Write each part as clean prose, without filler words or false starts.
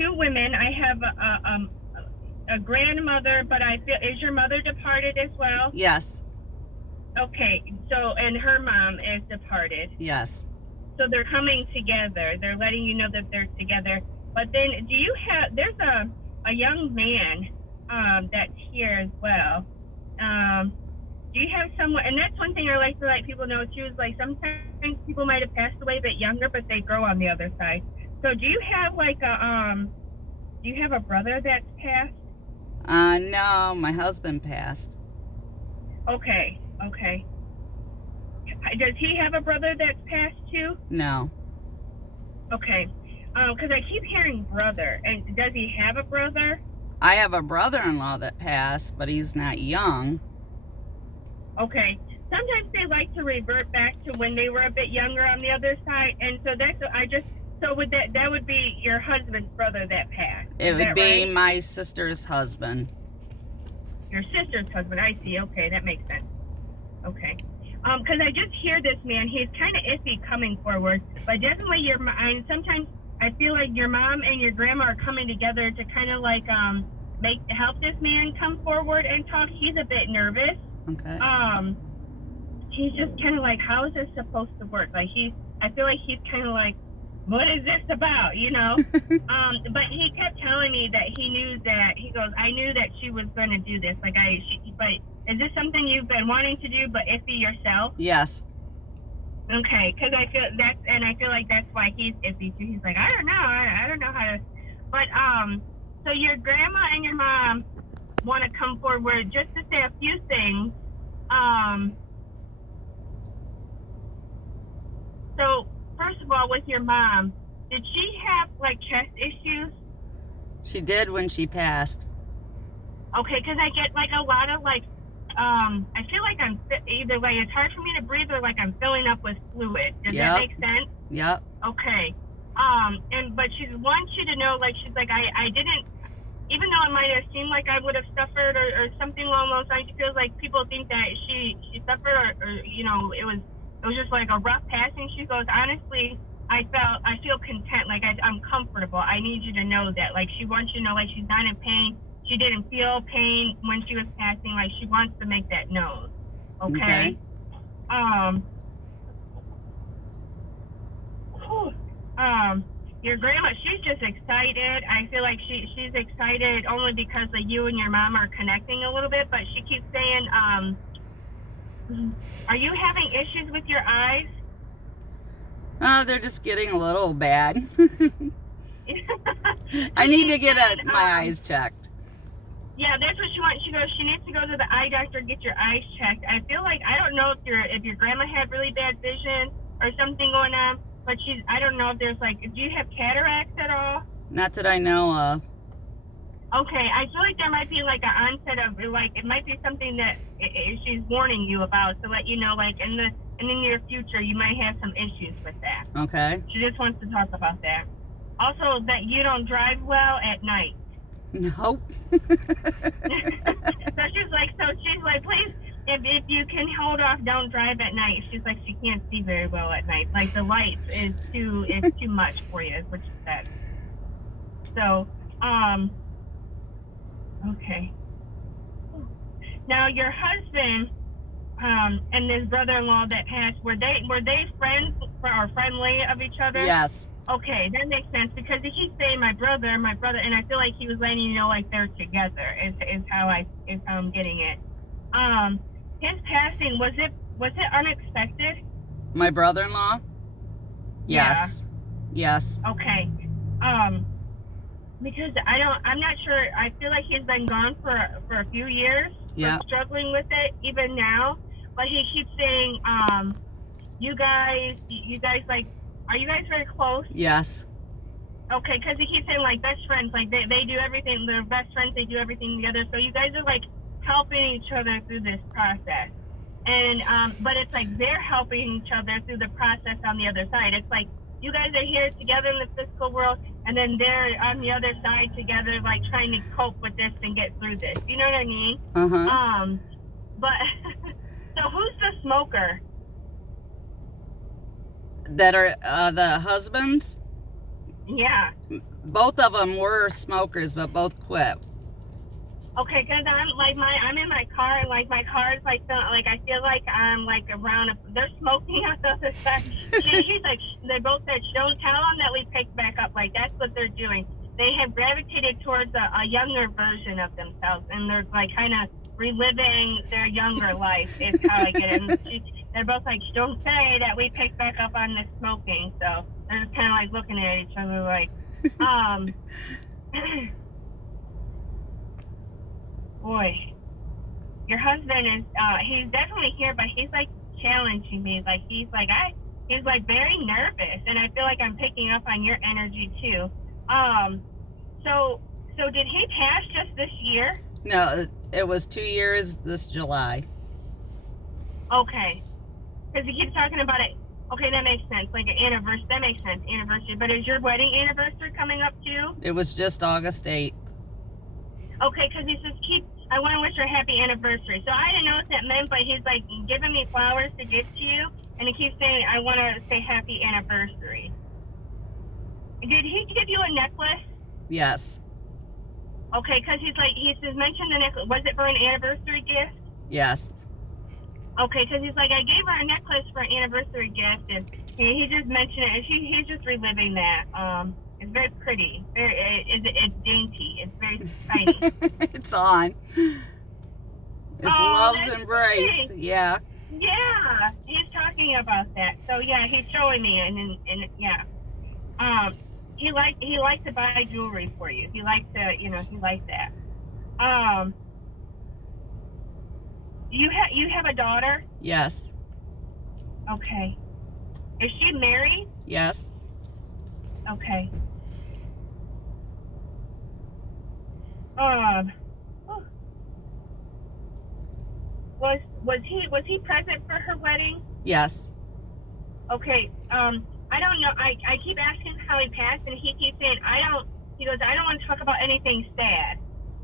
two women. I have a grandmother, but I feel, is your mother departed as well? Yes. Okay, so, and her mom is departed. Yes. So they're coming together. They're letting you know that they're together. But then do you have, there's a young man that's here as well. Do you have someone, and that's one thing I like to let people know too, is like sometimes people might have passed away a bit younger, but they grow on the other side. So do you have like do you have a brother that's passed? No, my husband passed. Okay. Does he have a brother that's passed too? No. Okay. Because I keep hearing brother. And does he have a brother? I have a brother-in-law that passed, but he's not young. Okay. Sometimes they like to revert back to when they were a bit younger on the other side, and so would that would be your husband's brother that passed? It would be right? my sister's husband. Your sister's husband. I see. Okay, that makes sense. Okay. Because I just hear this man. He's kind of iffy coming forward, but definitely and sometimes I feel like your mom and your grandma are coming together to kind of like help this man come forward and talk. He's a bit nervous. Okay. He's just kind of like, how is this supposed to work? Like I feel like he's kind of like, what is this about? You know? But he kept telling me that he knew that, he goes, I knew that she was going to do this. Like but is this something you've been wanting to do, but iffy yourself? Yes. Okay. Cause I feel like that's why he's iffy too. He's like, I don't know. I don't know how to, but, so your grandma and your mom want to come forward just to say a few things. So first of all, with your mom, did she have like chest issues? She did when she passed. Okay, because I get like a lot of like, I feel like I'm either like it's hard for me to breathe or like I'm filling up with fluid. Does that make sense? Yep. Okay. But she wants you to know, like, she's like, I didn't, even though it might have seemed like I would have suffered or something along those lines, she feels like people think that she suffered or you know, it was just like a rough passing. She goes, honestly, I feel content, like I'm comfortable. I need you to know that. Like, she wants you to know, like, she's not in pain. She didn't feel pain when she was passing. Like, she wants to make that known. Okay. Your grandma, she's just excited. I feel like she's excited only because like you and your mom are connecting a little bit, but she keeps saying, are you having issues with your eyes? Oh, they're just getting a little bad. I need to get my eyes checked. Yeah, that's what she wants. She goes, she needs to go to the eye doctor, get your eyes checked. I feel like, I don't know if your grandma had really bad vision or something going on, but I don't know if there's like, do you have cataracts at all? Not that I know of. Okay, I feel like there might be like an onset of, like, it might be something that she's warning you about to let you know, like, in the near future, you might have some issues with that. Okay. She just wants to talk about that. Also, that you don't drive well at night. Nope. So she's like, please, if you can hold off, don't drive at night. She's like, she can't see very well at night. Like, the lights is too much for you, is what she said. So, okay. Now, your husband, and this brother-in-law that passed, were they friends or friendly of each other? Yes. Okay, that makes sense because he keeps saying my brother, and I feel like he was letting you know like they're together. Is how I'm getting it. His passing, was it unexpected? My brother-in-law? Yes. Yeah. Yes. Okay. Because I'm not sure. I feel like he's been gone for a few years. Yeah. Struggling with it even now, but he keeps saying, you guys like. Are you guys very close? Yes. Okay, because he keeps saying, like, best friends. Like, they do everything. They're best friends. They do everything together. So you guys are, like, helping each other through this process. And, but it's like they're helping each other through the process on the other side. It's like you guys are here together in the physical world, and then they're on the other side together, like, trying to cope with this and get through this. You know what I mean? Uh-huh. But, so who's the smoker? That are the husbands? Yeah. Both of them were smokers, but both quit. Okay, cause I'm in my car and like my car is like I feel like I'm like around. They're smoking on the other side. She's like, they both said, don't tell them that we picked back up. Like that's what they're doing. They have gravitated towards a younger version of themselves, and they're like kind of reliving their younger life. Is how I get it. And they're both like, don't say that we picked back up on the smoking. So they're just kind of like looking at each other like, boy, your husband is he's definitely here, but he's like challenging me. Like he's like very nervous, and I feel like I'm picking up on your energy too. So did he pass just this year? No, it was 2 years this July. Okay, because he keeps talking about it. Okay, that makes sense. Like an anniversary, that makes sense. Anniversary, but is your wedding anniversary coming up too? It was just August 8th. Okay, because he says, I want to wish her a happy anniversary. So I didn't know what that meant, but he's like giving me flowers to give to you, and he keeps saying, I want to say happy anniversary. Did he give you a necklace? Yes. Okay, because he says, mention the necklace. Was it for an anniversary gift? Yes. Okay, because he's like, I gave her a necklace for an anniversary gift, and he just mentioned it, and he's just reliving that. It's very pretty. It's dainty. It's very exciting. It's on. It's Love's Embrace. Pretty. Yeah. Yeah, he's talking about that. So yeah, he's showing me, and yeah. He likes to buy jewelry for you. He likes to, he likes that. You have a daughter? Yes. Okay. Is she married? Yes. Okay. Was he present for her wedding? Yes. Okay. I don't know. I keep asking how he passed, and he keeps saying he goes, I don't want to talk about anything sad.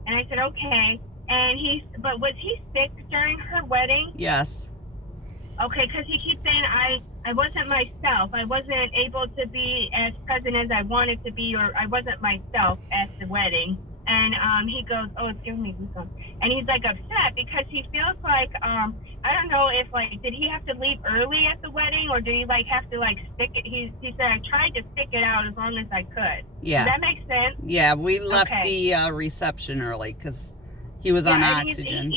And I said, okay. And but was he sick during her wedding? Yes. Okay, because he keeps saying I wasn't myself. I wasn't able to be as present as I wanted to be, or I wasn't myself at the wedding. And he goes, oh, it's giving me goosebumps. And he's like upset because he feels like I don't know if did he have to leave early at the wedding, or did he have to stick it? He said I tried to stick it out as long as I could. Yeah. Does that make sense? Yeah, we left the reception early because he was on oxygen.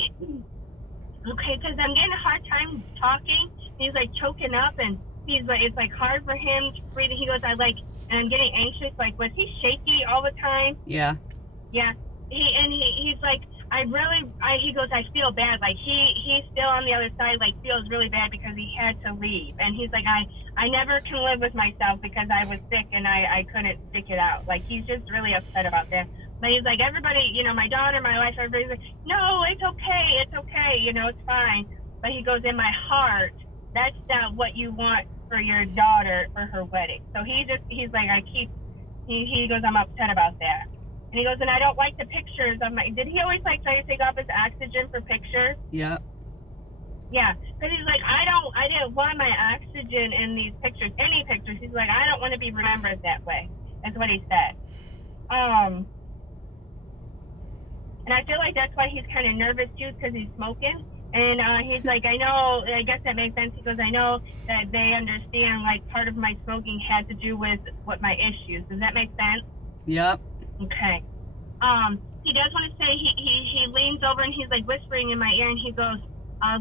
Okay, because I'm getting a hard time talking. He's choking up, and he's it's hard for him to breathe. He goes, and I'm getting anxious. Was he shaky all the time? Yeah. Yeah. He's like, he goes, I feel bad. He's still on the other side, feels really bad because he had to leave. And he's like, I never can live with myself because I was sick and I couldn't stick it out. He's just really upset about that. But he's like, everybody, my daughter, my wife, everybody's like, no, it's okay, it's fine. But he goes, in my heart, that's not what you want for your daughter for her wedding. So he's like, he goes, I'm upset about that. And he goes, and I don't like the pictures of did he always try to take off his oxygen for pictures? Yeah. Yeah, because he's like, I didn't want my oxygen in these pictures, any pictures. He's like, I don't want to be remembered that way. That's what he said. And I feel like that's why he's kind of nervous too, because he's smoking. And he's like, I know, I guess that makes sense. He goes, I know that they understand, part of my smoking had to do with what my issues. Does that make sense? Yep. Okay. He does want to say, he leans over and he's whispering in my ear, and he goes,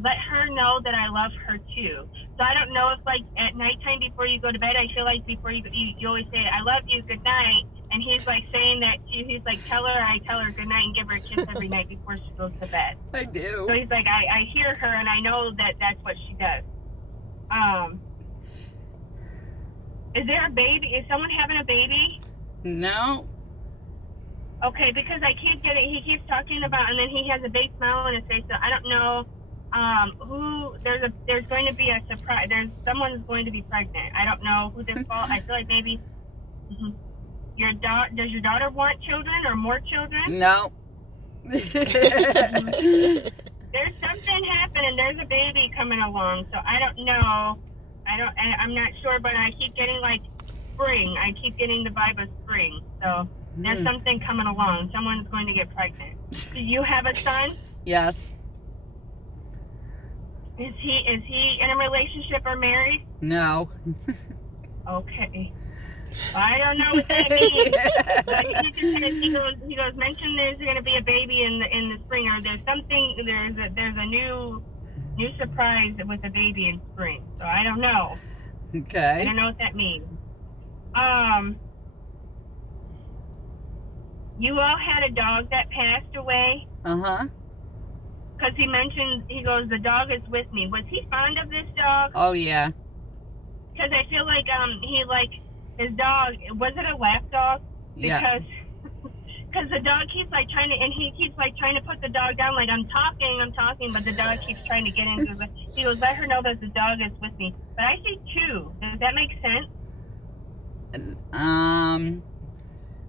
let her know that I love her too. So I don't know if at nighttime before you go to bed, I feel like before you always say, I love you, good night. And he's saying that to you. He's like, I tell her good night and give her a kiss every night before she goes to bed. I do. So he's like, I hear her and I know that that's what she does. Is there a baby? Is someone having a baby? No. Okay, because I can't get it. He keeps talking about, and then he has a big smile on his face. So I don't know who. There's going to be a surprise. Someone's going to be pregnant. I don't know who this falls. I feel like maybe your daughter. Does your daughter want children or more children? No. There's something happening. There's a baby coming along. So I don't know. I'm not sure, but I keep getting spring. I keep getting the vibe of spring. So there's something coming along. Someone's going to get pregnant. Do you have a son? Yes. Is he in a relationship or married? No. Okay. Well, I don't know what that means. But he just said, he goes, mention there's going to be a baby in the spring, or there's something, there's a new surprise with a baby in spring. So I don't know. Okay. I don't know what that means. You all had a dog that passed away? Uh-huh. Because he goes, the dog is with me. Was he fond of this dog? Oh, yeah. Because I feel like his dog, was it a lap dog? Yeah. Because the dog keeps like trying to, and he keeps like trying to put the dog down, like I'm talking, but the dog keeps trying to get into it. He goes, let her know that the dog is with me. But I see two. Does that make sense?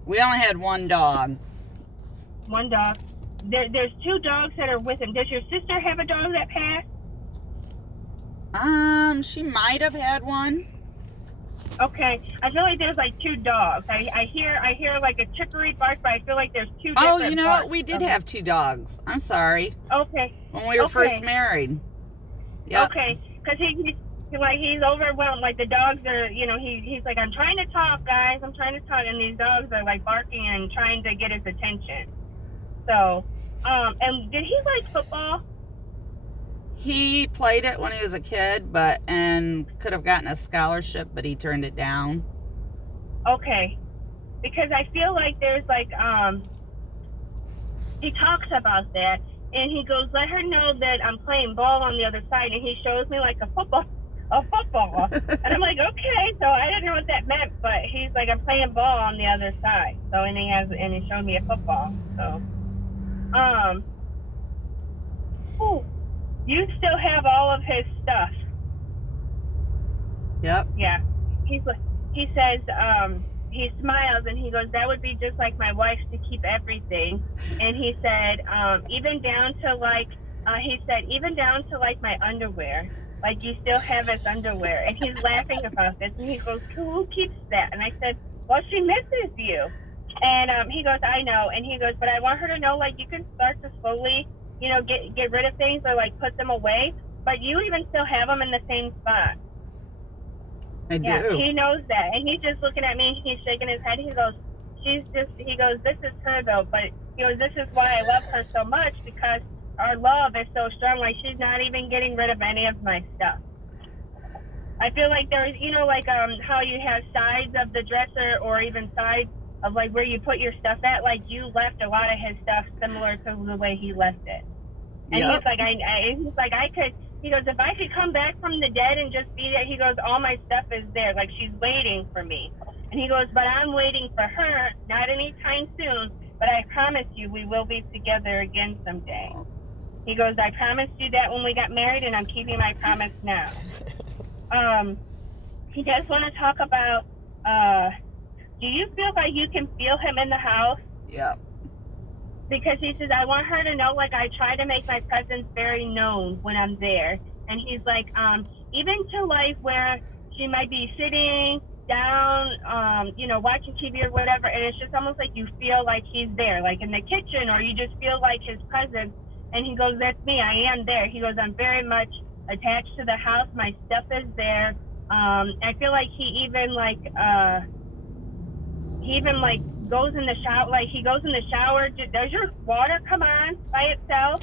We only had one dog. One dog. There's two dogs that are with him. Does your sister have a dog that passed? She might have had one. Okay, I feel like there's like two dogs. I hear like a chicory bark, but I feel like there's two. Oh, different you know barks. what? We did have two dogs. I'm sorry. Okay. When we were first married. Yep. Okay, because he's overwhelmed. Like the dogs are, he's like, I'm trying to talk, guys. I'm trying to talk, and these dogs are like barking and trying to get his attention. So, and did he like football? He played it when he was a kid, and could have gotten a scholarship, but he turned it down. Okay, because I feel like there's like he talks about that, and he goes, let her know that I'm playing ball on the other side, and he shows me like a football, and I'm like, okay, so I didn't know what that meant, but he's like, I'm playing ball on the other side, so and he showed me a football, so you still have all of his stuff. Yep. Yeah. He says, he smiles and he goes, that would be just like my wife to keep everything. And he said, even down to like my underwear. Like you still have his underwear. And he's laughing about this and he goes, who keeps that? And I said, well, she misses you. And he goes, I know. And he goes, but I want her to know, like, you can start to slowly, get rid of things or like put them away, but you even still have them in the same spot. I do. Yeah, he knows that, and he's just looking at me. He's shaking his head. He goes, he goes, this is her though, but he goes, this is why I love her so much, because our love is so strong. Like she's not even getting rid of any of my stuff. I feel like there's, like how you have sides of the dresser or even sides of like where you put your stuff at. Like you left a lot of his stuff similar to the way he left it. And Yep. he's like, I could. He goes, if I could come back from the dead and just be there, he goes, all my stuff is there. Like she's waiting for me. And he goes, but I'm waiting for her, not anytime soon. But I promise you, we will be together again someday. He goes, I promised you that when we got married, and I'm keeping my promise now. He does want to talk about, do you feel like you can feel him in the house? Yep. Because he says, I want her to know, like, I try to make my presence very known when I'm there. And he's like, even to, like, where she might be sitting down, watching TV or whatever, and it's just almost like you feel like he's there, like in the kitchen, or you just feel like his presence. And he goes, that's me, I am there. He goes, I'm very much attached to the house. My stuff is there. I feel like he even goes in the shower. Like he goes in the shower. Does your water come on by itself?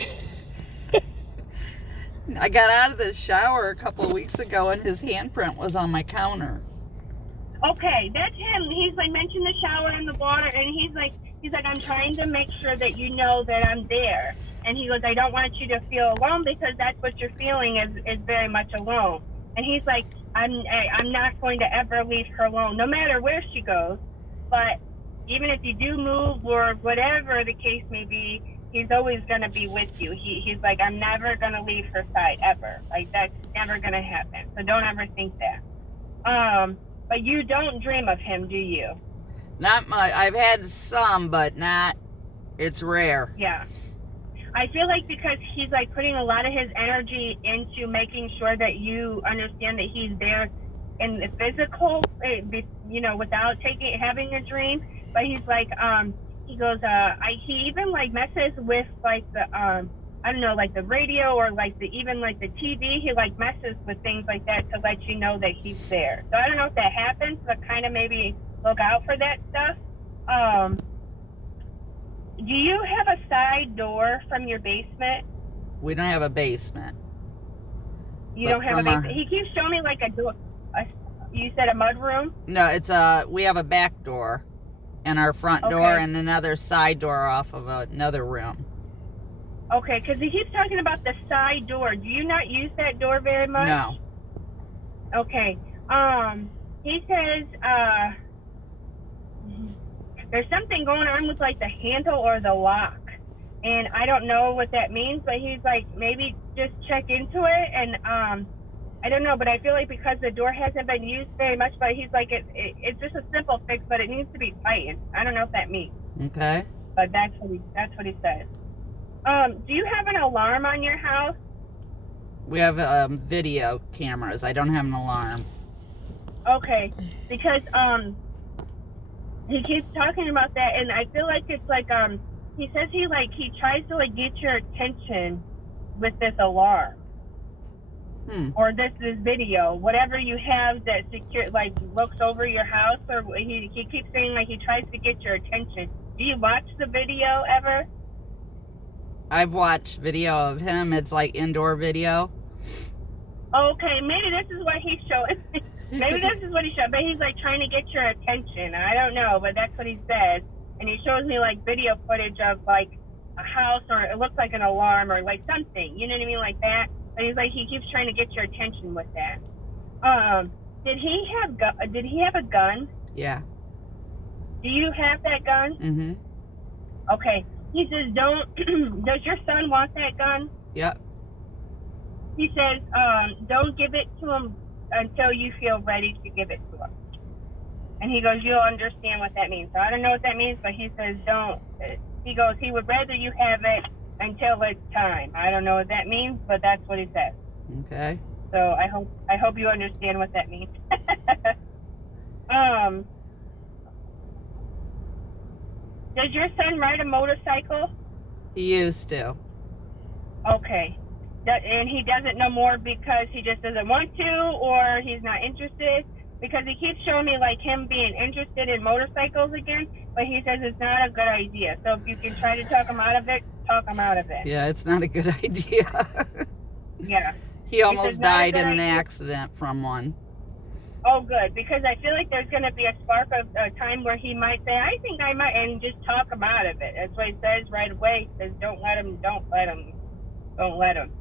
I got out of the shower a couple of weeks ago and his handprint was on my counter. Okay, that's him. He's like mentioned the shower and the water, and he's like, I'm trying to make sure that you know that I'm there. And he goes, I don't want you to feel alone, because that's what you're feeling is very much alone. And he's like, I'm not going to ever leave her alone, no matter where she goes. But even if you do move or whatever the case may be, he's always going to be with you. He's like, I'm never going to leave her side, ever. Like, that's never going to happen. So don't ever think that. But you don't dream of him, do you? Not much. I've had some, but not. It's rare. Yeah. I feel like because he's like putting a lot of his energy into making sure that you understand that he's there in the physical, without having a dream. But he's like, he goes, he even like messes with like the, I don't know, like the radio or like even like the TV. He like messes with things like that to let you know that he's there. So I don't know if that happens, but kind of maybe look out for that stuff. Do you have a side door from your basement? We don't have a basement. You don't have a basement? He keeps showing me like a door. You said a mud room? No, we have a back door and our front door and another side door off of another room. Okay, because he keeps talking about the side door. Do you not use that door very much? No. Okay. He says, there's something going on with like the handle or the lock. And I don't know what that means, but he's like, maybe just check into it. And I don't know, but I feel like because the door hasn't been used very much, but he's like, it's just a simple fix, but it needs to be tightened. I don't know what that means. Okay. But that's what he says. Do you have an alarm on your house? We have video cameras. I don't have an alarm. Okay, because he keeps talking about that, and I feel like it's like he says he tries to like get your attention with this alarm. Or this video, whatever you have that secure, like looks over your house, or he keeps saying like he tries to get your attention. Do you watch the video ever? I've watched video of him. It's like indoor video. Okay, maybe this is what he's showing. Maybe this is what he showed, but he's like trying to get your attention. I don't know, but that's what he says. And he shows me like video footage of like a house, or it looks like an alarm or like something. You know what I mean, like that. But he's like, he keeps trying to get your attention with that. Did he have a gun? Yeah. Do you have that gun? Mm-hmm. Okay. He says, does your son want that gun? Yep. He says, don't give it to him until you feel ready to give it to him. And he goes, you'll understand what that means. So I don't know what that means, but he says, don't. He goes, he would rather you have it until it's time. I don't know what that means, but that's what he says. Okay. So I hope you understand what that means. Does your son ride a motorcycle? He used to. Okay. And he doesn't no more because he just doesn't want to, or he's not interested? Because he keeps showing me like him being interested in motorcycles again, but he says it's not a good idea. So if you can try to talk him out of it, talk him out of it. Yeah, it's not a good idea. Yeah. He almost died in an accident from one. Oh, good, because I feel like there's going to be a spark of a time where he might say, I think I might, and just talk him out of it. That's what he says right away. He says, don't let him.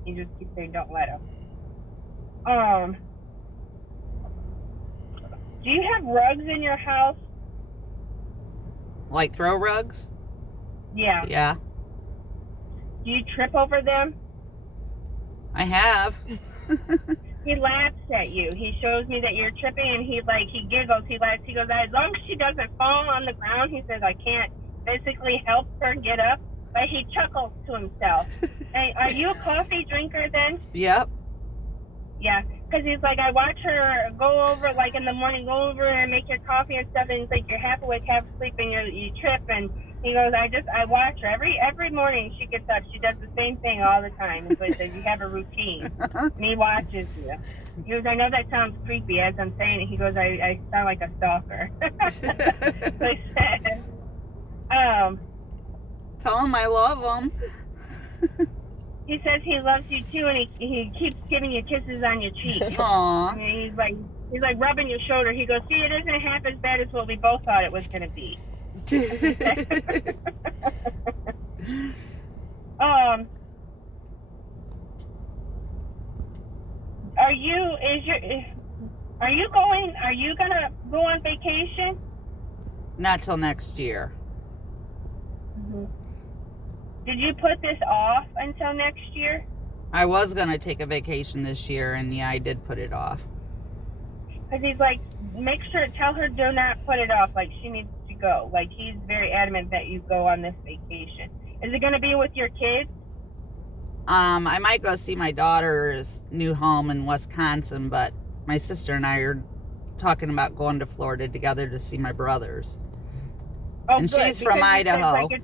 He just keeps saying, don't let him. Do you have rugs in your house? Like throw rugs? Yeah. Yeah. Do you trip over them? I have. He laughs at you. He shows me that you're tripping, and he giggles. He laughs. He goes, as long as she doesn't fall on the ground, he says, I can't physically help her get up. But he chuckles to himself. Hey, are you a coffee drinker then? Yep. Yeah, because he's like, I watch her go over, like in the morning, go over and make your coffee and stuff, and he's like, you're half awake, half asleep, and you trip, and he goes, I watch her. Every morning she gets up, she does the same thing all the time, and so he says, you have a routine, and he watches you. He goes, I know that sounds creepy as I'm saying it. He goes, I sound like a stalker. So he said, tell him I love him. He says he loves you too, and he keeps giving you kisses on your cheek. Aww. And he's like rubbing your shoulder. He goes, see, it isn't half as bad as what we both thought it was going to be. Are you gonna go on vacation? Not till next year. Mm-hmm. Did you put this off until next year? I was going to take a vacation this year, and yeah, I did put it off. Because he's like, tell her do not put it off. Like, she needs to go. Like, he's very adamant that you go on this vacation. Is it going to be with your kids? I might go see my daughter's new home in Wisconsin, but my sister and I are talking about going to Florida together to see my brothers. Oh, And good, she's from because he says, Idaho. like,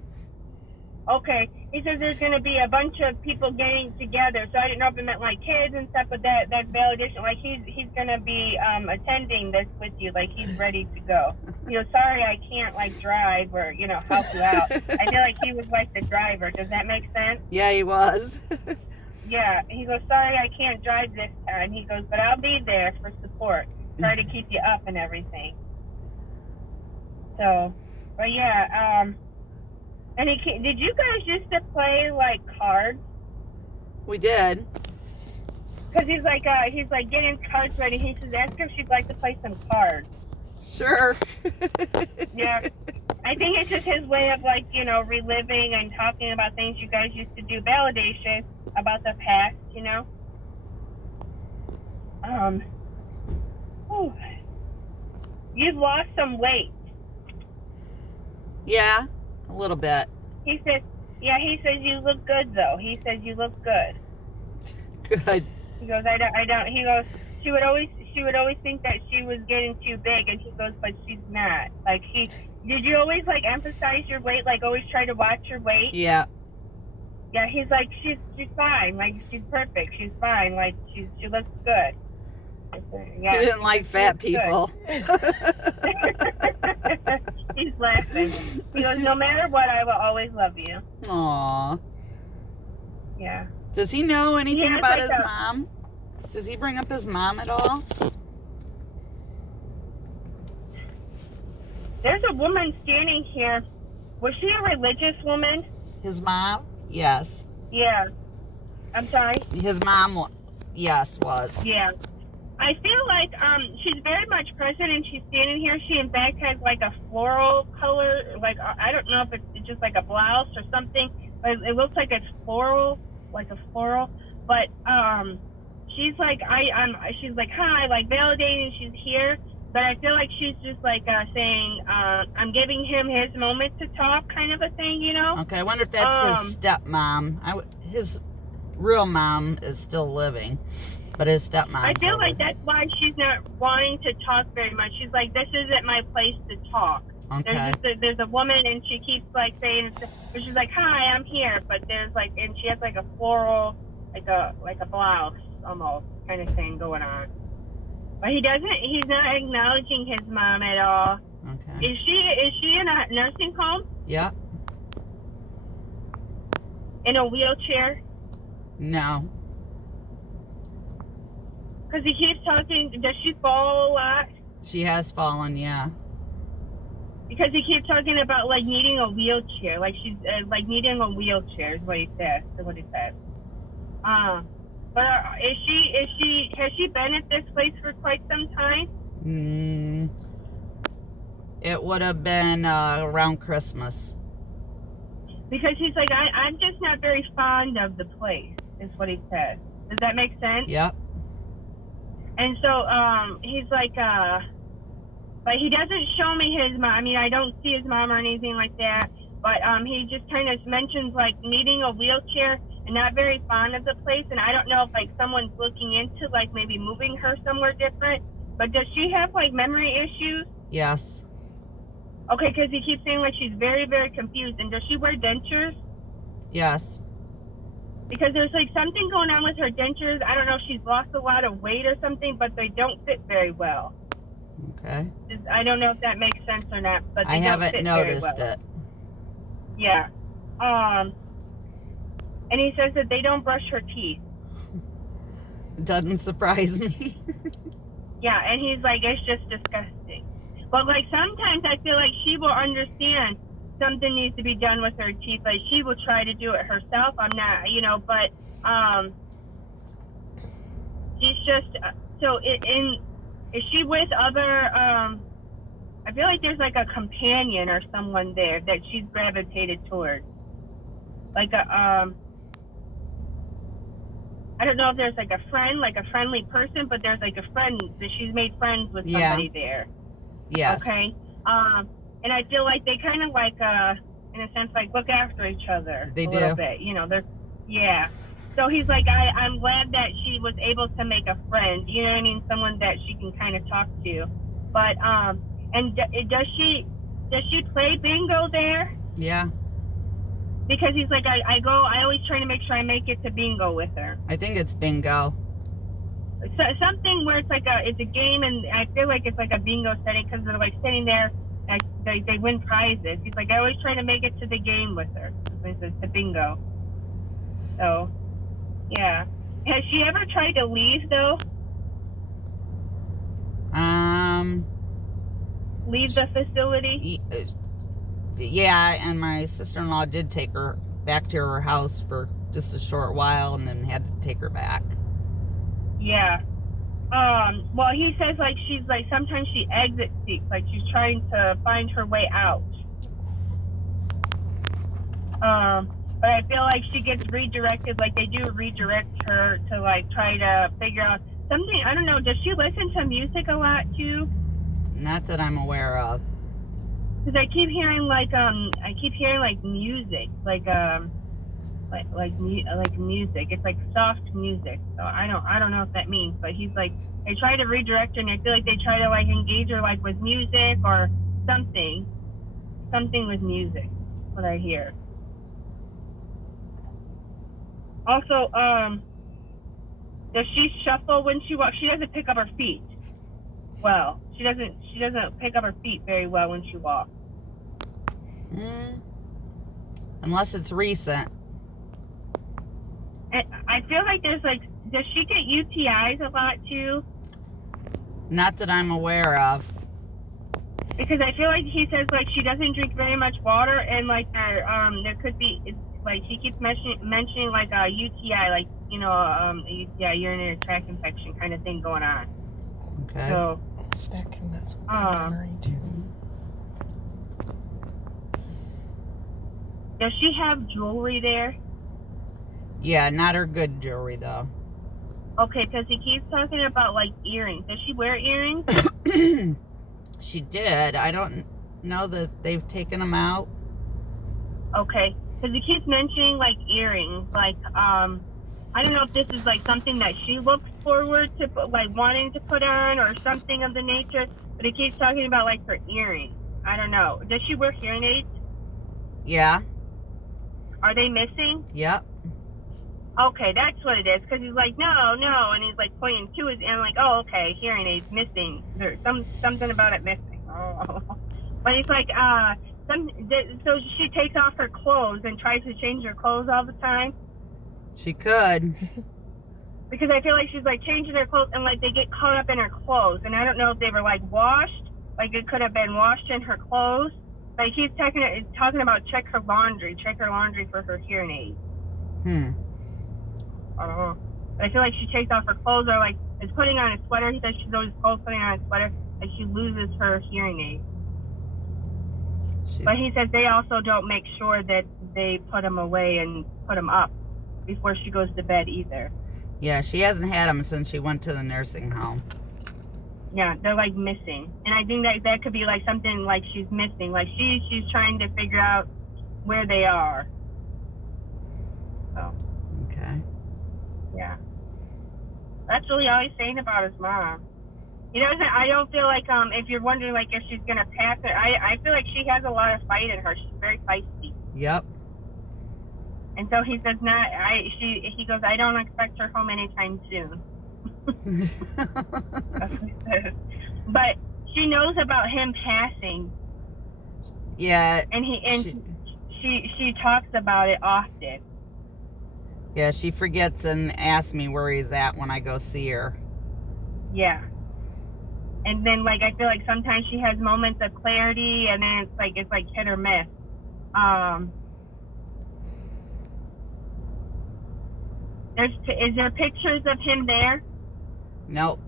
okay. He says there's going to be a bunch of people getting together. So I didn't know if it meant like kids and stuff, but that's validation. Like he's going to be attending this with you. Like he's ready to go. Sorry I can't like drive or, help you out. I feel like he was like the driver. Does that make sense? Yeah, he was. Yeah. He goes, sorry I can't drive this time. He goes, but I'll be there for support. Try to keep you up and everything. So, but yeah, and did you guys used to play like cards? We did. Because he's like getting cards ready. He says, ask her if she'd like to play some cards. Sure. Yeah. I think it's just his way of like, reliving and talking about things you guys used to do, validation about the past, whew. You've lost some weight. Yeah, a little bit. He says you look good though. He says you look good. Good. He goes, I don't. He goes, she would always think that she was getting too big, and he goes, but she's not. Like did you always like emphasize your weight? Like always try to watch your weight? Yeah. Yeah. He's like, she's fine. Like she's perfect. She's fine. Like she looks good. Yeah. He didn't like fat people. He's laughing. He goes, no matter what, I will always love you. Aw. Yeah. Does he know anything Yeah, about like his mom? Does he bring up his mom at all? There's a woman standing here. Was she a religious woman? His mom? Yes. Yeah. I'm sorry? His mom, yes, was. Yeah. I feel like she's very much present, and she's standing here. She in fact has like a floral color, like I don't know if it's just like a blouse or something, but it looks like it's floral, like a floral. But she's like she's like hi, like validating she's here. But I feel like she's just like saying I'm giving him his moment to talk, kind of a thing, Okay, I wonder if that's his stepmom. His real mom is still living. But his stepmom. I feel like that's why she's not wanting to talk very much. She's like, this isn't my place to talk. Okay. There's a woman, and she keeps like saying, she's like, hi, I'm here. But there's like, and she has like a floral, like a blouse almost kind of thing going on. But he's not acknowledging his mom at all. Okay. Is she in a nursing home? Yeah. In a wheelchair? No. Because he keeps talking, does she fall a lot? She has fallen, yeah. Because he keeps talking about like needing a wheelchair, like she's like needing a wheelchair is what he says. But has she been at this place for quite some time? It would have been around Christmas. Because he's like, I'm just not very fond of the place, is what he says. Does that make sense? Yep. And so he's like, but he doesn't show me his mom. I mean, I don't see his mom or anything like that. But he just kind of mentions like needing a wheelchair and not very fond of the place. And I don't know if like someone's looking into like maybe moving her somewhere different. But does she have like memory issues? Yes. Okay, because he keeps saying like she's very, very confused. And does she wear dentures? Yes. Because there's like something going on with her dentures. I don't know if she's lost a lot of weight or something, but they don't fit very well. Okay. I don't know if that makes sense or not, but they I don't haven't fit noticed very well. it. Yeah. And he says that they don't brush her teeth. Doesn't surprise me. Yeah, and he's like, it's just disgusting. But like sometimes I feel like she will understand something needs to be done with her teeth. Like she will try to do it herself. I'm not, but she's just is she with other? I feel like there's like a companion or someone there that she's gravitated towards. Like I don't know if there's like a friend, like a friendly person, but there's like a friend that she's made friends with somebody there. Yes. Okay. And I feel like they kind of like, in a sense, like look after each other They a do. little bit. Yeah. So he's like, I'm glad that she was able to make a friend. You know what I mean? Someone that she can kind of talk to. But and does she play bingo there? Yeah, Because he's like, I always try to make sure I make it to bingo with her. I think it's bingo. So, something where it's a game, and I feel like it's like a bingo setting because they're like sitting there, and they win prizes. He's like, I always try to make it to the game with her. It's the bingo. So, yeah. Has she ever tried to leave though? Leave the facility? Yeah, and my sister-in-law did take her back to her house for just a short while and then had to take her back. Yeah. Well, he says like she's like sometimes she exit seeks, like she's trying to find her way out. But I feel like she gets redirected, like they do redirect her to like try to figure out something. I don't know. Does she listen to music a lot too? Not that I'm aware of. Because I keep hearing like music, like music. It's like soft music. So I don't know what that means. But he's like, they try to redirect her, and I feel like they try to like engage her like with music or something with music. What I hear. Also, does she shuffle when she walks? She doesn't pick up her feet. Well, she doesn't pick up her feet very well when she walks. Unless it's recent. And I feel like there's like, does she get UTIs a lot too? Not that I'm aware of. Because I feel like he says like she doesn't drink very much water, and like there could be, it's like he keeps mentioning like a UTI, like a UTI, urinary tract infection kind of thing going on. Okay. So That can mess with the memory too. does she have jewelry there? Yeah, not her good jewelry though. Okay, because he keeps talking about like earrings. Does she wear earrings? She did. I don't know that they've taken them out. Okay, because he keeps mentioning like earrings. Like I don't know if this is like something that she looks forward to, like wanting to put on or something of the nature. But he keeps talking about like her earrings. I don't know. Does she wear hearing aids? Yeah. Are they missing? Yep. Okay, that's what it is. Because he's like, no, and he's like pointing to his, and I'm like, oh, okay, hearing aids missing. There's something about it missing. Oh. But he's like, so she takes off her clothes and tries to change her clothes all the time. She could. Because I feel like she's like changing her clothes, and like they get caught up in her clothes, and I don't know if they were like washed, like it could have been washed in her clothes. Like he's talking about check her laundry for her hearing aids. I don't know. But I feel like she takes off her clothes, or like is putting on a sweater. He says she's always putting on a sweater, and she loses her hearing aids. But he says they also don't make sure that they put them away and put them up before she goes to bed either. Yeah, she hasn't had them since she went to the nursing home. Yeah, they're like missing, and I think that could be like something like she's missing, like she's trying to figure out where they are. So. Okay. Yeah. That's really all he's saying about his mom. He doesn't. I don't feel like if you're wondering like if she's gonna pass it, I feel like she has a lot of fight in her. She's very feisty. Yep. And so he says he goes, I don't expect her home anytime soon. But she knows about him passing. Yeah. And she talks about it often. Yeah, she forgets and asks me where he's at when I go see her. Yeah. And then like I feel like sometimes she has moments of clarity, and then it's like hit or miss. Is there pictures of him there? Nope.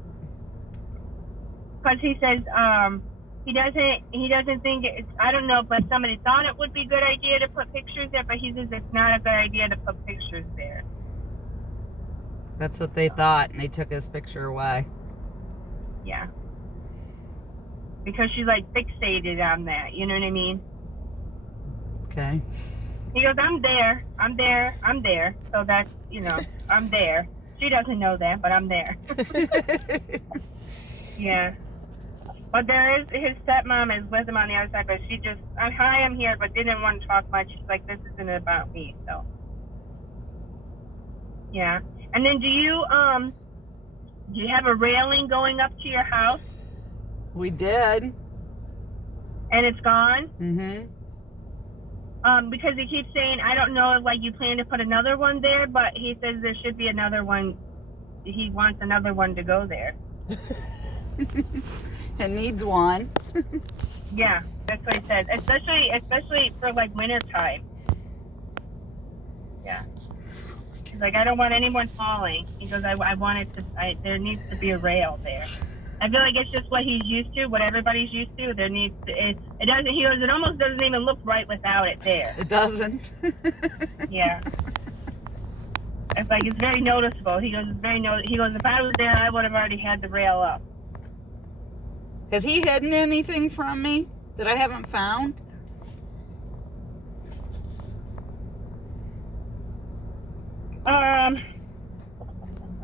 Because he says he doesn't think it's, I don't know, but somebody thought it would be a good idea to put pictures there, but he says it's not a good idea to put pictures there. That's what they thought, and they took his picture away. Yeah. Because she's like fixated on that, you know what I mean? Okay. He goes, I'm there. So that's, I'm there. She doesn't know that, but I'm there. Yeah. But there is, his stepmom is with him on the other side, but she just, hi, I'm here, but didn't want to talk much. She's like, this isn't about me, so. Yeah. And then do you have a railing going up to your house? We did. And it's gone? Mm-hmm. Because he keeps saying, I don't know if like you plan to put another one there, but he says there should be another one. He wants another one to go there. It needs one. Yeah, that's what he says. Especially for like winter time. Yeah. He's like, I don't want anyone falling. He goes, I want it to. There needs to be a rail there. I feel like it's just what he's used to, what everybody's used to. There needs to, it doesn't. He goes, it almost doesn't even look right without it there. It doesn't. Yeah. It's like it's very noticeable. He goes, it's very He goes, if I was there, I would have already had the rail up. Has he hidden anything from me that I haven't found?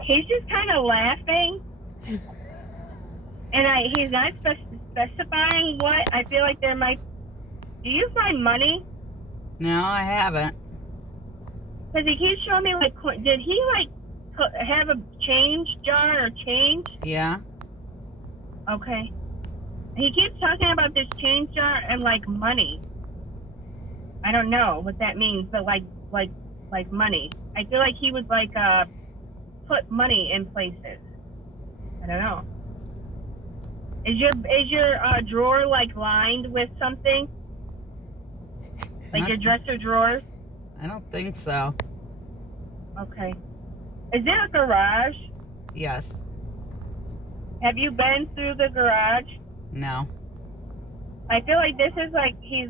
He's just kind of laughing. And he's not specifying what. I feel like there might. Do you find money? No, I haven't. Because he keeps showing me like, did he like have a change jar or change? Yeah. Okay. He keeps talking about this change jar and like money. I don't know what that means, but like money. I feel like he would like put money in places. I don't know. Is your drawer like lined with something? Like your dresser drawers? I don't think so. Okay. Is there a garage? Yes. Have you been through the garage? No. I feel like this is like he's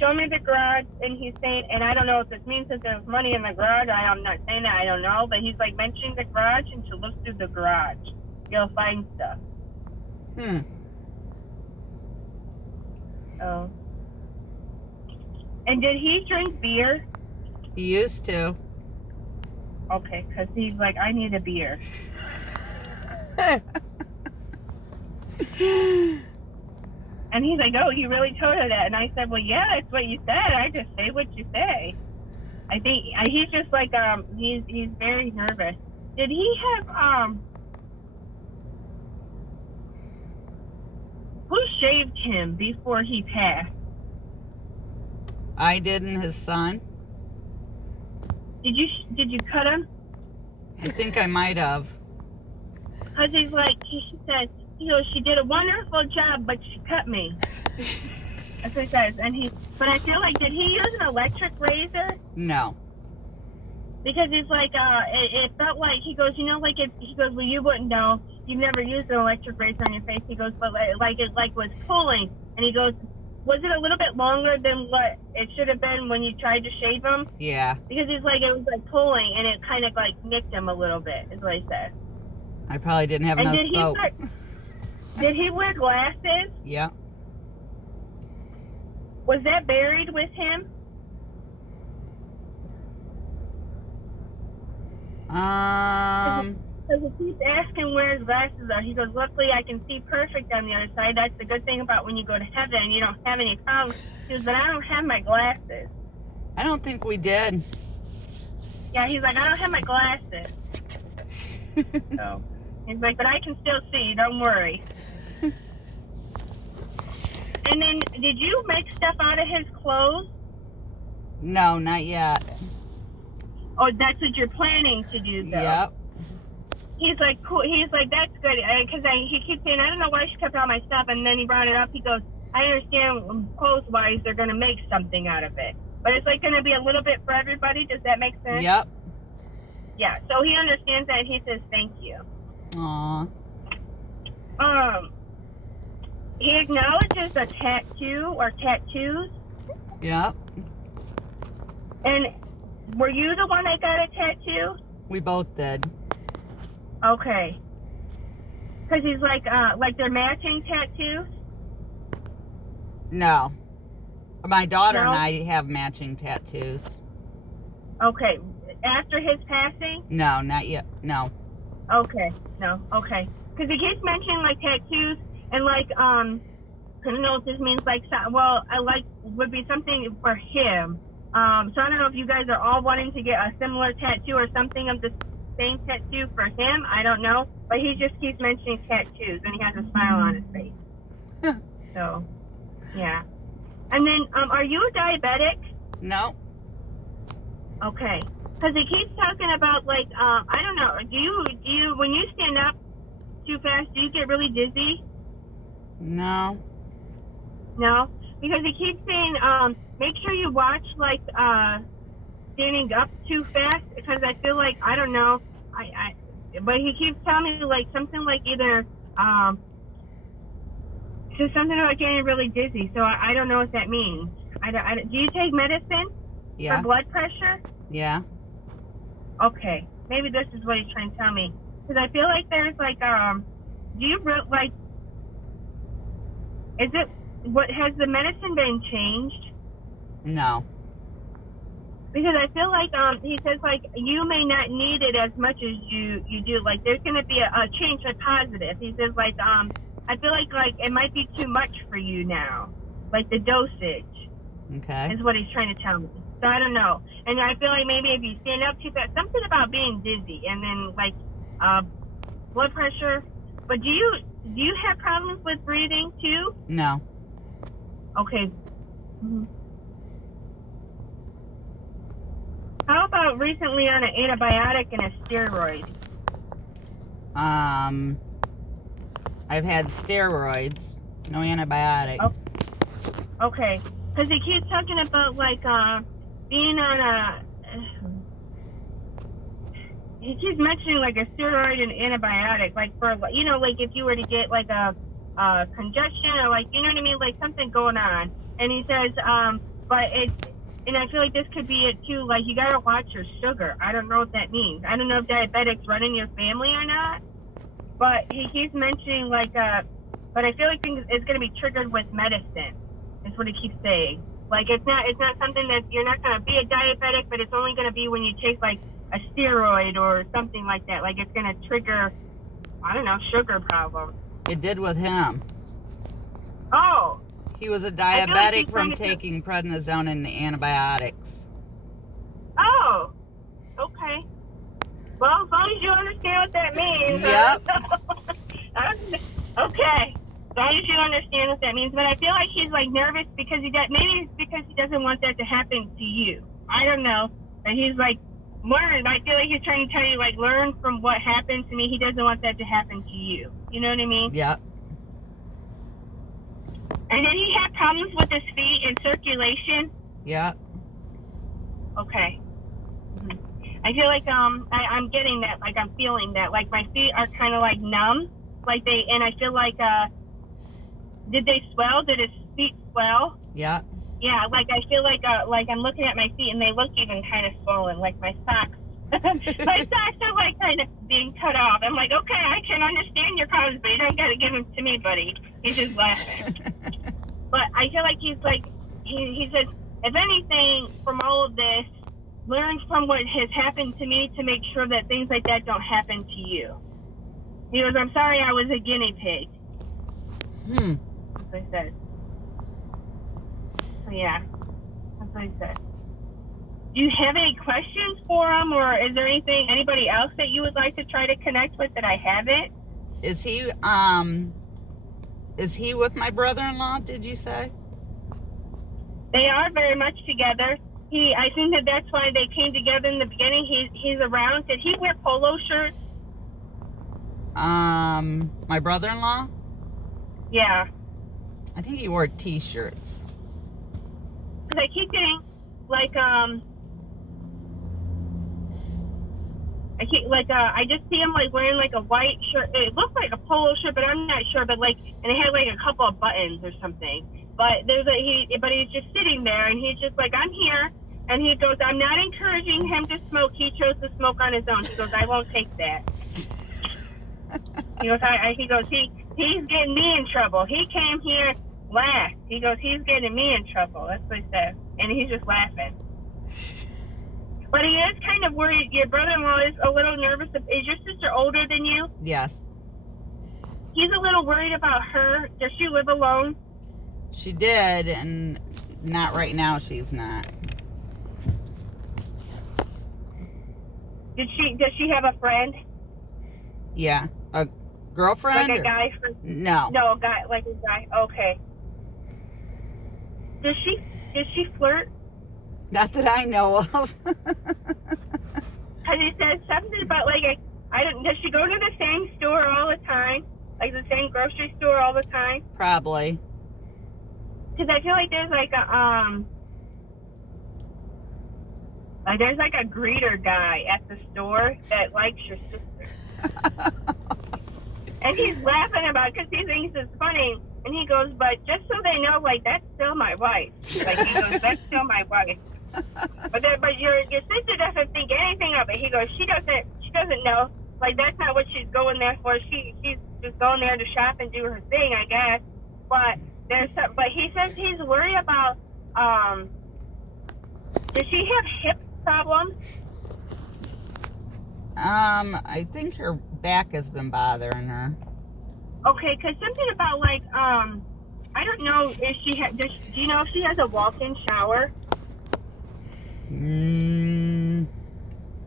showing me the garage and he's saying, and I don't know if this means that there's money in the garage. I'm not saying that, I don't know, but he's like mentioning the garage, and to look through the garage, you'll find stuff. Oh. And did he drink beer? He used to. Okay, because he's like, I need a beer. And he's like, oh, you really told her that? And I said, well, yeah, that's what you said. I just say what you say. I think he's just like, he's very nervous. Did he have, who shaved him before he passed? I did, and his son. Did you cut him? I think I might have. Because he's like, he said, he goes, she did a wonderful job, but she cut me. That's what he says. But I feel like, did he use an electric razor? No. Because he's like, it felt like, he goes, you know, like, he goes, well, you wouldn't know. You've never used an electric razor on your face. He goes, but like it was pulling. And he goes, was it a little bit longer than what it should have been when you tried to shave him? Yeah. Because he's like, it was like pulling, and it kind of like nicked him a little bit, is what he said. I probably didn't have enough soap. Did he wear glasses? Yeah. Was that buried with him? Because he keeps asking where his glasses are. He goes, luckily I can see perfect on the other side. That's the good thing about when you go to heaven and you don't have any problems. He goes, but I don't have my glasses. I don't think we did. Yeah, he's like, I don't have my glasses. So he's like, but I can still see, don't worry. And then, did you make stuff out of his clothes? No, not yet. Oh, that's what you're planning to do, though. Yep. He's like, cool. He's like, that's good. Because he keeps saying, I don't know why she kept all my stuff. And then he brought it up. He goes, I understand clothes-wise they're going to make something out of it. But it's like going to be a little bit for everybody. Does that make sense? Yep. Yeah, so he understands that. He says, thank you. Aw. He acknowledges a tattoo or tattoos. Yep. And were you the one that got a tattoo? We both did. Okay. Because he's like they're matching tattoos? No. My daughter No? and I have matching tattoos. Okay. After his passing? No, not yet. No. Okay. No. Okay. Because he keeps mentioning like tattoos, And like, I don't know if this means like, well, I like would be something for him. So I don't know if you guys are all wanting to get a similar tattoo or something of the same tattoo for him. I don't know, but he just keeps mentioning tattoos, and he has a smile on his face. So, yeah. And then, are you a diabetic? No. Okay. Because he keeps talking about like, I don't know. Do you when you stand up too fast, do you get really dizzy? No. No, because he keeps saying, make sure you watch like standing up too fast, because I feel like I don't know, but he keeps telling me like something like either so something about getting really dizzy. So I don't know what that means. Do you take medicine Yeah. for blood pressure? Yeah. Okay, maybe this is what he's trying to tell me, because I feel like there's like do you like? Is it? What has the medicine been changed? No. Because I feel like he says like you may not need it as much as you do. Like there's gonna be a change for positive. He says like I feel like it might be too much for you now, like the dosage. Okay. Is what he's trying to tell me. So I don't know. And I feel like maybe if you stand up too fast, something about being dizzy, and then like blood pressure. But do you have problems with breathing too? No. Okay. Mm-hmm. How about recently on an antibiotic and a steroid? I've had steroids, no antibiotic. Oh, okay. Because he keeps talking about like being on a. He keeps mentioning like a steroid and antibiotic, like for like if you were to get like a congestion or like you know what I mean, like something going on. And he says, but and I feel like this could be it too. Like you gotta watch your sugar. I don't know what that means. I don't know if diabetics run in your family or not. But he keeps mentioning like but I feel like it's gonna be triggered with medicine. Is what he keeps saying. Like it's not something that you're not gonna be a diabetic, but it's only gonna be when you take like a steroid or something like that. Like it's gonna trigger, I don't know, sugar problem. It did with him. Oh. He was a like diabetic from taking prednisone and antibiotics. Oh. Okay. Well, as long as you understand what that means. Yep. Okay. As long as you understand what that means. But I feel like he's like nervous because maybe it's because he doesn't want that to happen to you. I don't know. But he's like, learn. I feel like he's trying to tell you, like, learn from what happened to me. He doesn't want that to happen to you. You know what I mean? Yep. And then he had problems with his feet and circulation. Yep. Okay. I feel like I'm getting that, like I'm feeling that, like my feet are kind of like numb, like and I feel like did they swell? Did his feet swell? Yeah. Yeah, like I feel like I'm looking at my feet and they look even kind of swollen, like my socks. My socks are like kind of being cut off. I'm like, okay, I can understand your problems, but you don't got to give them to me, buddy. He's just laughing. But I feel like he's like, he says, if anything, from all of this, learn from what has happened to me to make sure that things like that don't happen to you. He goes, I'm sorry I was a guinea pig. That's what he said. So yeah, that's what he said. Do you have any questions for him, or is there anybody else that you would like to try to connect with that I haven't? Is he with my brother-in-law, did you say? They are very much together. I think that's why they came together in the beginning. He's around. Did he wear polo shirts? My brother-in-law? Yeah. I think he wore t-shirts. Because I keep getting, like, I just see him, like, wearing, like, a white shirt. It looked like a polo shirt, but I'm not sure. But, like, and it had, like, a couple of buttons or something. But but he's just sitting there, and he's just like, I'm here. And he goes, I'm not encouraging him to smoke. He chose to smoke on his own. He goes, I won't take that. He goes, he's getting me in trouble. He came here last. He goes, he's getting me in trouble. That's what he said. And he's just laughing. But he is kind of worried. Your brother-in-law is a little nervous. Is your sister older than you? Yes. he's a little worried about her. Does she live alone? She did, and not right now. She's not. Does she have a friend? Yeah, a girlfriend. Like a guy friend? No. No, a guy, like a guy. Okay. Does she flirt? Not that I know of. Cause he said something about like does she go to the same store all the time? Like the same grocery store all the time? Probably. Cause I feel like there's like a greeter guy at the store that likes your sister. And he's laughing about it because he thinks it's funny. And he goes, but just so they know, like, that's still my wife. Like, he goes, that's still my wife. But your sister doesn't think anything of it. He goes, she doesn't know. Like, that's not what she's going there for. She's just going there to shop and do her thing, I guess. But he says he's worried about, does she have hip problems? I think her back has been bothering her. Okay, because something about, like, I don't know if she do you know if she has a walk-in shower?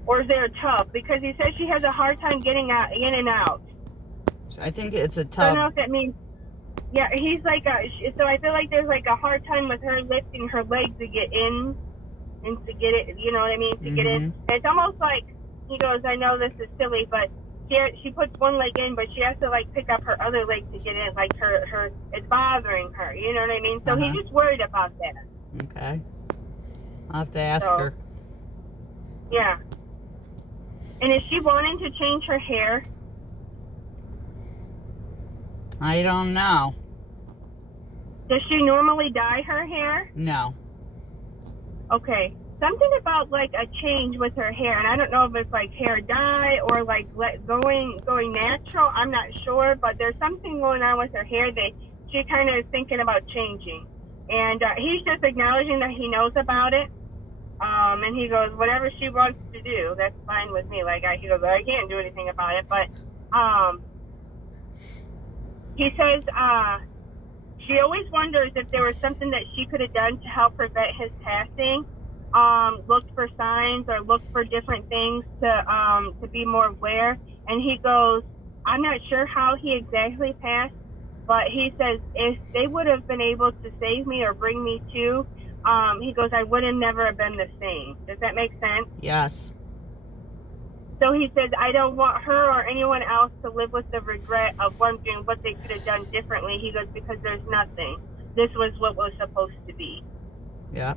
Or is there a tub? Because he says she has a hard time getting in and out. I think it's a I don't tub. know if that means... Yeah, he's like, so I feel like there's, like, a hard time with her lifting her legs to get in and to get it, you know what I mean, to get in. And it's almost like, he goes, I know this is silly, but she puts one leg in, but she has to, like, pick up her other leg to get in. Like, her it's bothering her, you know what I mean? So he's just worried about that. Okay. I'll have to ask her. Yeah. And is she wanting to change her hair? I don't know. Does she normally dye her hair? No. Okay. Something about, like, a change with her hair, and I don't know if it's, like, hair dye or, like, going natural. I'm not sure, but there's something going on with her hair that she kind of is thinking about changing. And he's just acknowledging that he knows about it. And he goes, whatever she wants to do, that's fine with me. Like, he goes, I can't do anything about it. But he says she always wonders if there was something that she could have done to help prevent his passing. Looked for signs or looked for different things to be more aware. And he goes, I'm not sure how he exactly passed, but he says if they would have been able to save me or bring me to, he goes, I would have never have been the same. Does that make sense? Yes. So he says, I don't want her or anyone else to live with the regret of wondering what they could have done differently. He goes, because there's nothing. This was what was supposed to be. Yeah.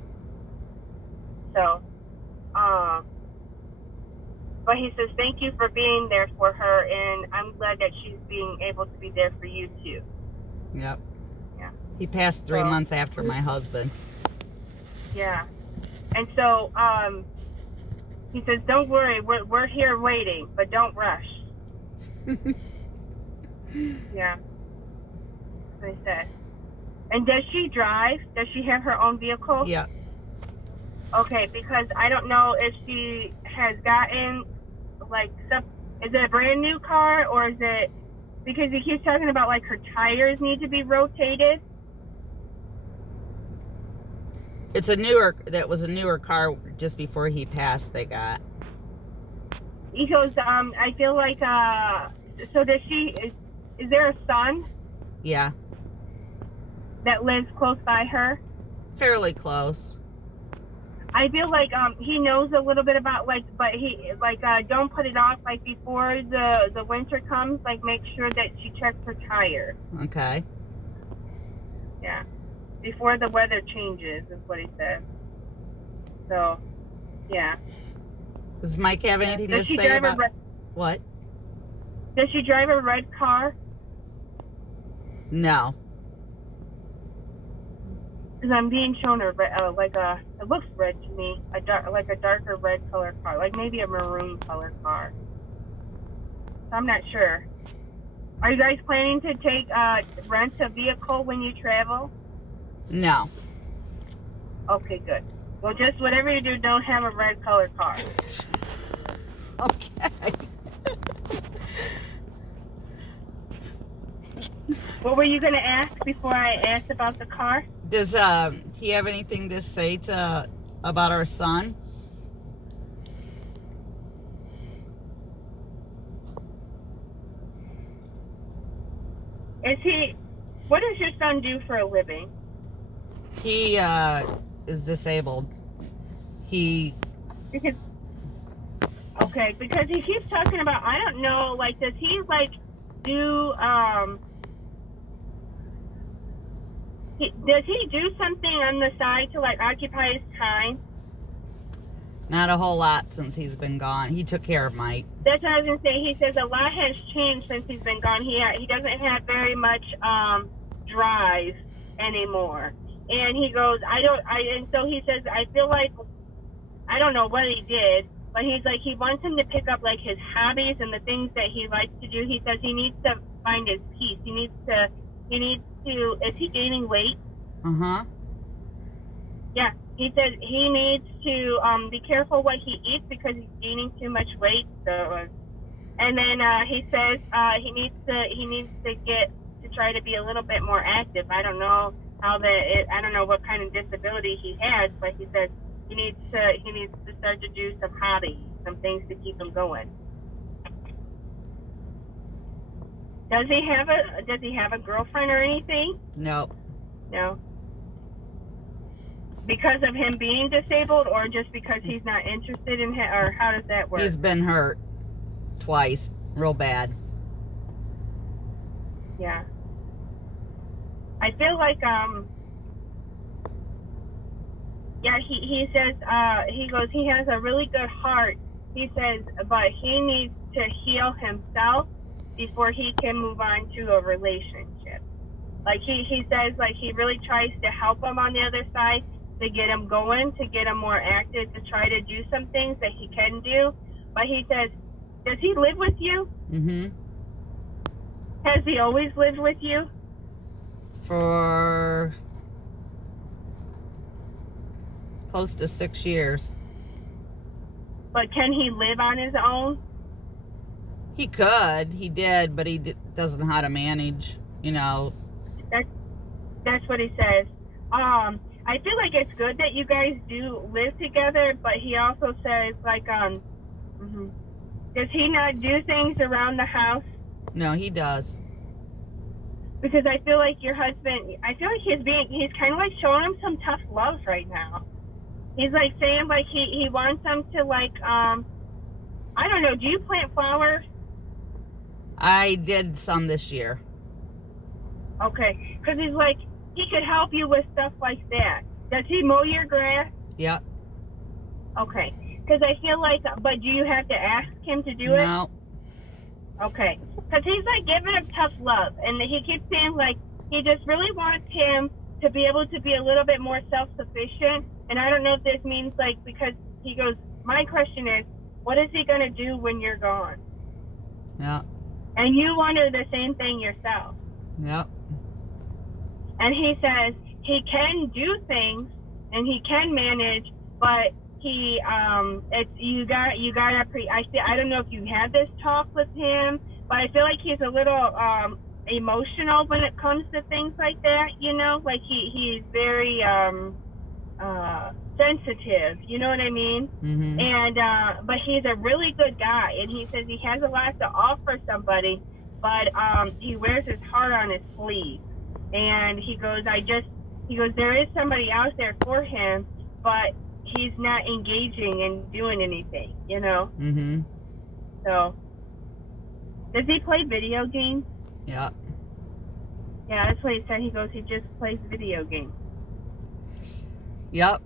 So, but he says, thank you for being there for her, and I'm glad that she's being able to be there for you too. Yep. Yeah. He passed 3 months after my husband. Yeah. And so, he says, don't worry, we're here waiting, but don't rush. Yeah. That's what he said. And does she drive? Does she have her own vehicle? Yeah. Okay, because I don't know if she has gotten, like, some, is it a brand new car, or is it, because he keeps talking about, like, her tires need to be rotated. That was a newer car just before he passed they got. He goes, I feel like, so does she, is there a son Yeah. that lives close by her? Fairly close. I feel like he knows a little bit about, like, but he, like, don't put it off, like, before the winter comes, like, make sure that she checks her tires. Okay. Yeah. Before the weather changes, is what he said. So, yeah. Does Mike have anything Does to she say drive about... a red, What? does she drive a red car? No. Because I'm being shown a red, it looks red to me, like a darker red color car, like maybe a maroon color car. So I'm not sure. Are you guys planning to rent a vehicle when you travel? No. Okay, good. Well, just whatever you do, don't have a red color car. Okay. What were you going to ask before I asked about the car? Does he have anything to say about our son? What does your son do for a living? He is disabled. Because he keeps talking about, I don't know, like, does he, like, do, does he do something on the side to, like, occupy his time? Not a whole lot since he's been gone. He took care of Mike. That's what I was going to say. He says a lot has changed since he's been gone. He doesn't have very much drive anymore. And he goes, and so he says, I feel like, I don't know what he did, but he's like, he wants him to pick up, like, his hobbies and the things that he likes to do. He says he needs to find his peace. He needs to, is he gaining weight? Uh-huh. Yeah. He says he needs to be careful what he eats because he's gaining too much weight. So, and then he says he needs to get to try to be a little bit more active. I don't know I don't know what kind of disability he has, but he says he needs to start to do some hobbies, some things to keep him going. Does he have a girlfriend or anything? No. No. Because of him being disabled, or just because he's not interested in him, or how does that work? He's been hurt twice, real bad. Yeah. I feel like he says he goes, he has a really good heart. He says, but he needs to heal himself before he can move on to a relationship. Like he says, like, he really tries to help him on the other side, to get him going, to get him more active, to try to do some things that he can do. But he says, does he live with you? Mm-hmm. Has he always lived with you? For close to 6 years. But can he live on his own? He could. He did, but he doesn't know how to manage, you know. That's what he says. I feel like it's good that you guys do live together, but he also says, like, does he not do things around the house? No, he does. Because I feel like your husband, he's kind of like showing him some tough love right now. He's like saying, like, he wants him to, like, I don't know, do you plant flowers? I did some this year. Okay, because he's like, he could help you with stuff like that. Does he mow your grass? Yep. Okay, because I feel like, but do you have to ask him to do it? No. Okay, because he's like giving him tough love, and he keeps saying, like, he just really wants him to be able to be a little bit more self-sufficient. And I don't know if this means, like, because he goes, my question is, what is he going to do when you're gone? Yeah. And you wonder the same thing yourself. Yep. And he says he can do things and he can manage, but he I don't know if you had this talk with him, but I feel like he's a little emotional when it comes to things like that, you know, like he's very sensitive, you know what I mean? Mm-hmm. And but he's a really good guy, and he says he has a lot to offer somebody, but he wears his heart on his sleeve. And he goes, there is somebody out there for him, but he's not engaging and doing anything, you know? Mm-hmm. So, does he play video games? Yeah. Yeah, that's what he said. He goes, he just plays video games. Yep.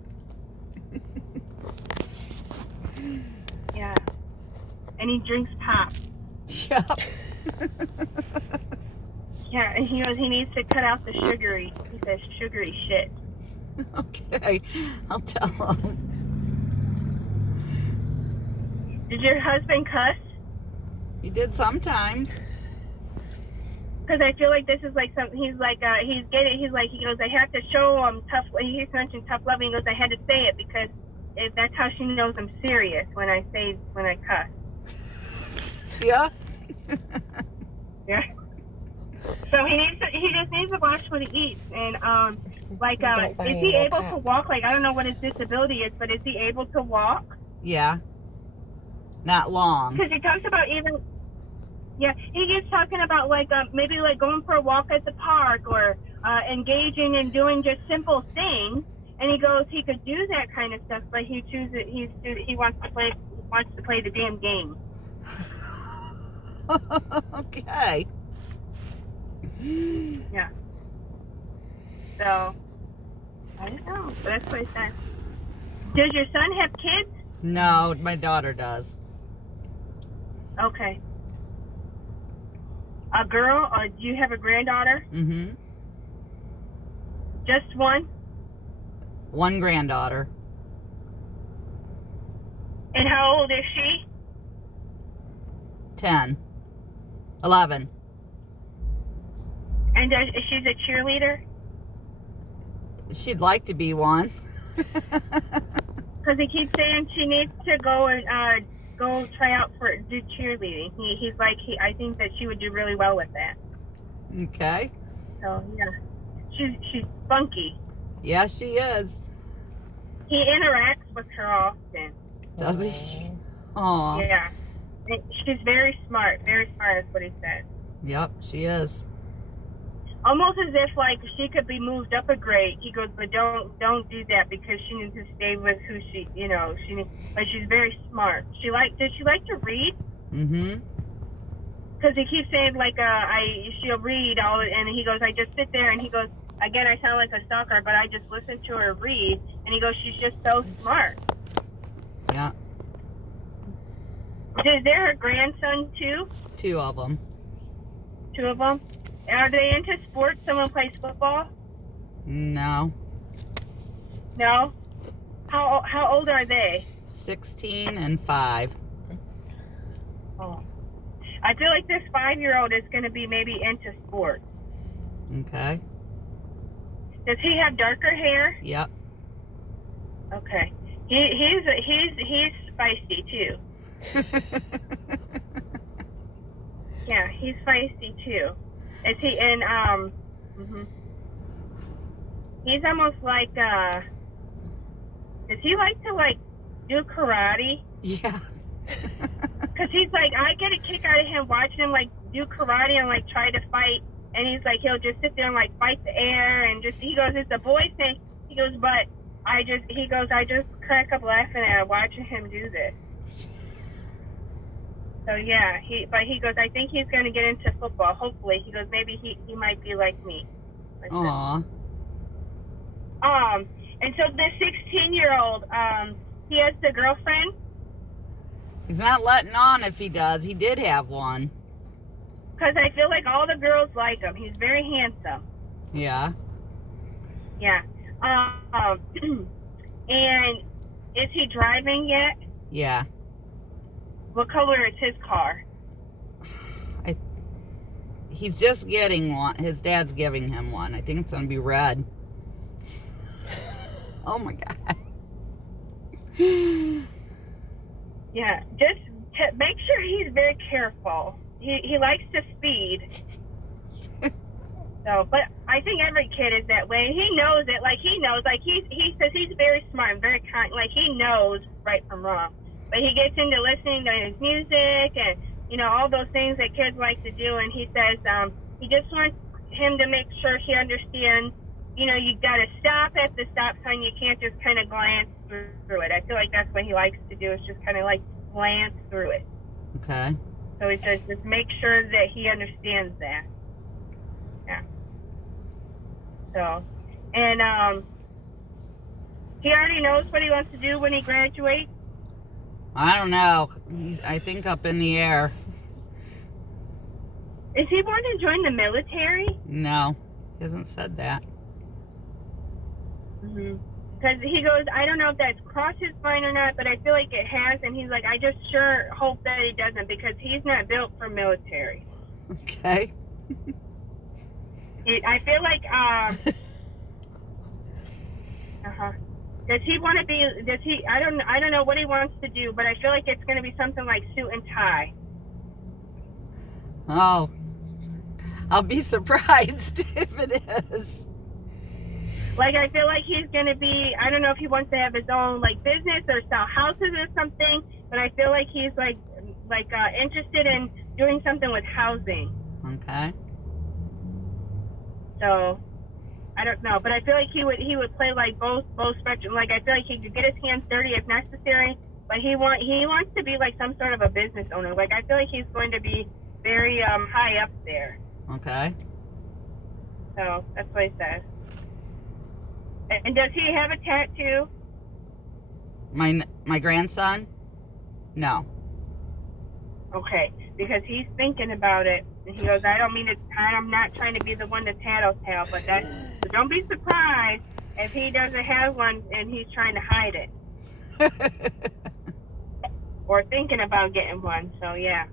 Yeah. And he drinks pop. Yep. Yeah, and he goes, he needs to cut out the sugary shit. Okay. I'll tell him. Did your husband cuss? He did sometimes. Because I feel like this is like something, he goes, I have to show him tough, he mentioned tough love, and he goes, I had to say it because that's how she knows I'm serious when I cuss. Yeah. Yeah. So he just needs to watch what he eats. And like Don't buy is he no able to pet. walk? Like I don't know what his disability is, but is he able to walk? Yeah. Not long. Because he talks about even. Yeah, he keeps talking about like maybe like going for a walk at the park or engaging in doing just simple things. And he goes, he could do that kind of stuff, but he wants to play the damn game. Okay. Yeah. So I don't know. But that's what he said. Does your son have kids? No, my daughter does. Okay. A girl, or do you have a granddaughter? Mm-hmm. Just one? One granddaughter. And how old is she? 10. 11. And she's a cheerleader? She'd like to be one. Because he keeps saying she needs to go and go try out for do cheerleading. He's like I think that she would do really well with that. Okay. So yeah, she's funky. Yeah, she is. He interacts with her often. Does he? Aw. Yeah, and she's very smart. Very smart is what he said. Yep, she is. Almost as if like she could be moved up a grade. He goes, but don't do that because she needs to stay with who she but she's very smart. Does she like to read? Mm-hmm. Because he keeps saying like she'll read all, and he goes, I just sit there, and he goes, again, I sound like a stalker, but I just listen to her read, and he goes, she's just so smart. Yeah. Is there a grandson too? 2 of them. 2 of them. Are they into sports? Someone plays football? No. No. How old are they? 16 and 5. Oh. I feel like this 5-year-old is going to be maybe into sports. Okay. Does he have darker hair? Yep. Okay. He's spicy too. Yeah, he's feisty too. Is he in he's almost like does he like to like do karate? Yeah. Cause he's like, I get a kick out of him watching him like do karate and like try to fight, and he's like, he'll just sit there and like fight the air and just, he goes, it's a boy thing. He goes, but I just crack up laughing at watching him do this. So yeah, he goes, I think he's gonna get into football. Hopefully, he goes, maybe he might be like me. Like Aw. and so the 16-year-old, he has the girlfriend. He's not letting on if he does. He did have one. Cause I feel like all the girls like him. He's very handsome. Yeah. Yeah. And is he driving yet? Yeah. What color is his car? He's just getting one. His dad's giving him one. I think it's going to be red. Oh my God. Yeah. Just make sure he's very careful. He likes to speed. So, but I think every kid is that way. He knows it. Like he knows. Like he says he's very smart and very kind. Like he knows right from wrong. But he gets into listening to his music and all those things that kids like to do. And he says he just wants him to make sure he understands. You got to stop at the stop sign. You can't just kind of glance through it. I feel like that's what he likes to do. Is just kind of like glance through it. Okay. So he says just make sure that he understands that. Yeah. So, and he already knows what he wants to do when he graduates. I don't know. He's, I think, up in the air. Is he going to join the military? No. He hasn't said that. Because he goes, I don't know if that's crossed his mind or not, but I feel like it has. And he's like, I just sure hope that he doesn't, because he's not built for military. Okay. I feel like, does he want to be, I don't know what he wants to do, but I feel like it's going to be something like suit and tie. Oh. I'll be surprised if it is. Like, I feel like he's going to be, I don't know if he wants to have his own, like, business or sell houses or something, but I feel like he's, like interested in doing something with housing. Okay. So, I don't know, but I feel like he would play, like, both spectrum. Like, I feel like he could get his hands dirty if necessary, but he wants to be, like, some sort of a business owner. Like, I feel like he's going to be very high up there. Okay. So, that's what he says. And does he have a tattoo? My grandson? No. Okay, because he's thinking about it. And he goes, I'm not trying to be the one to tattletale, but so don't be surprised if he doesn't have one and he's trying to hide it. Or thinking about getting one, so yeah.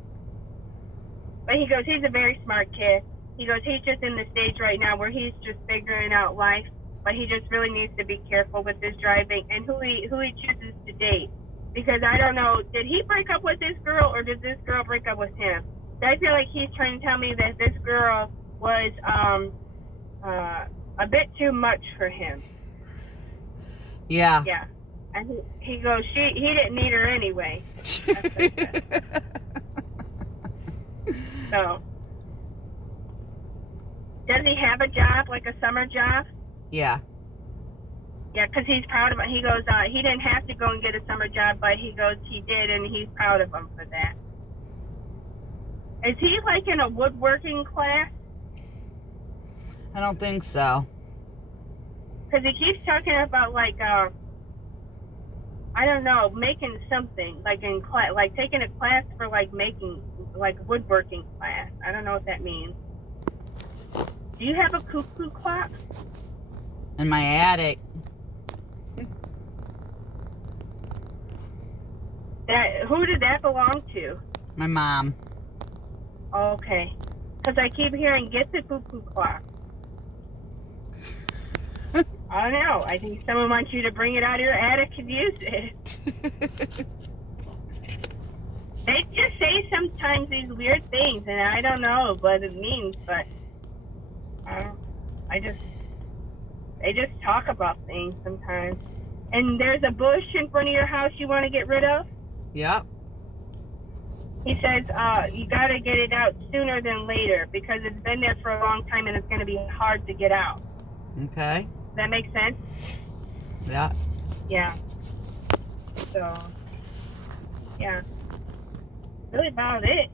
But he goes, he's a very smart kid. He goes, he's just in the stage right now where he's just figuring out life. But he just really needs to be careful with his driving and who he chooses to date. Because I don't know, did he break up with this girl or did this girl break up with him? So I feel like he's trying to tell me that this girl was a bit too much for him. Yeah. Yeah. And he goes, he didn't need her anyway. That's what he said. So, does he have a job, like a summer job? Yeah. Yeah, because he's proud of it. He goes, he didn't have to go and get a summer job, but he goes, he did, and he's proud of him for that. Is he like in a woodworking class? I don't think so. Because he keeps talking about like, I don't know, making something like in class, like taking a class for like making like woodworking class. I don't know what that means. Do you have a cuckoo clock? In my attic. Who did that belong to? My mom. Okay. Because I keep hearing, get the cuckoo clock. I don't know. I think someone wants you to bring it out of your attic and use it. They just say sometimes these weird things, and I don't know what it means, but they just talk about things sometimes. And there's a bush in front of your house you want to get rid of? Yep. He says, you got to get it out sooner than later because it's been there for a long time and it's going to be hard to get out. Okay. Does that make sense? Yeah. Yeah. So, yeah. Really about it.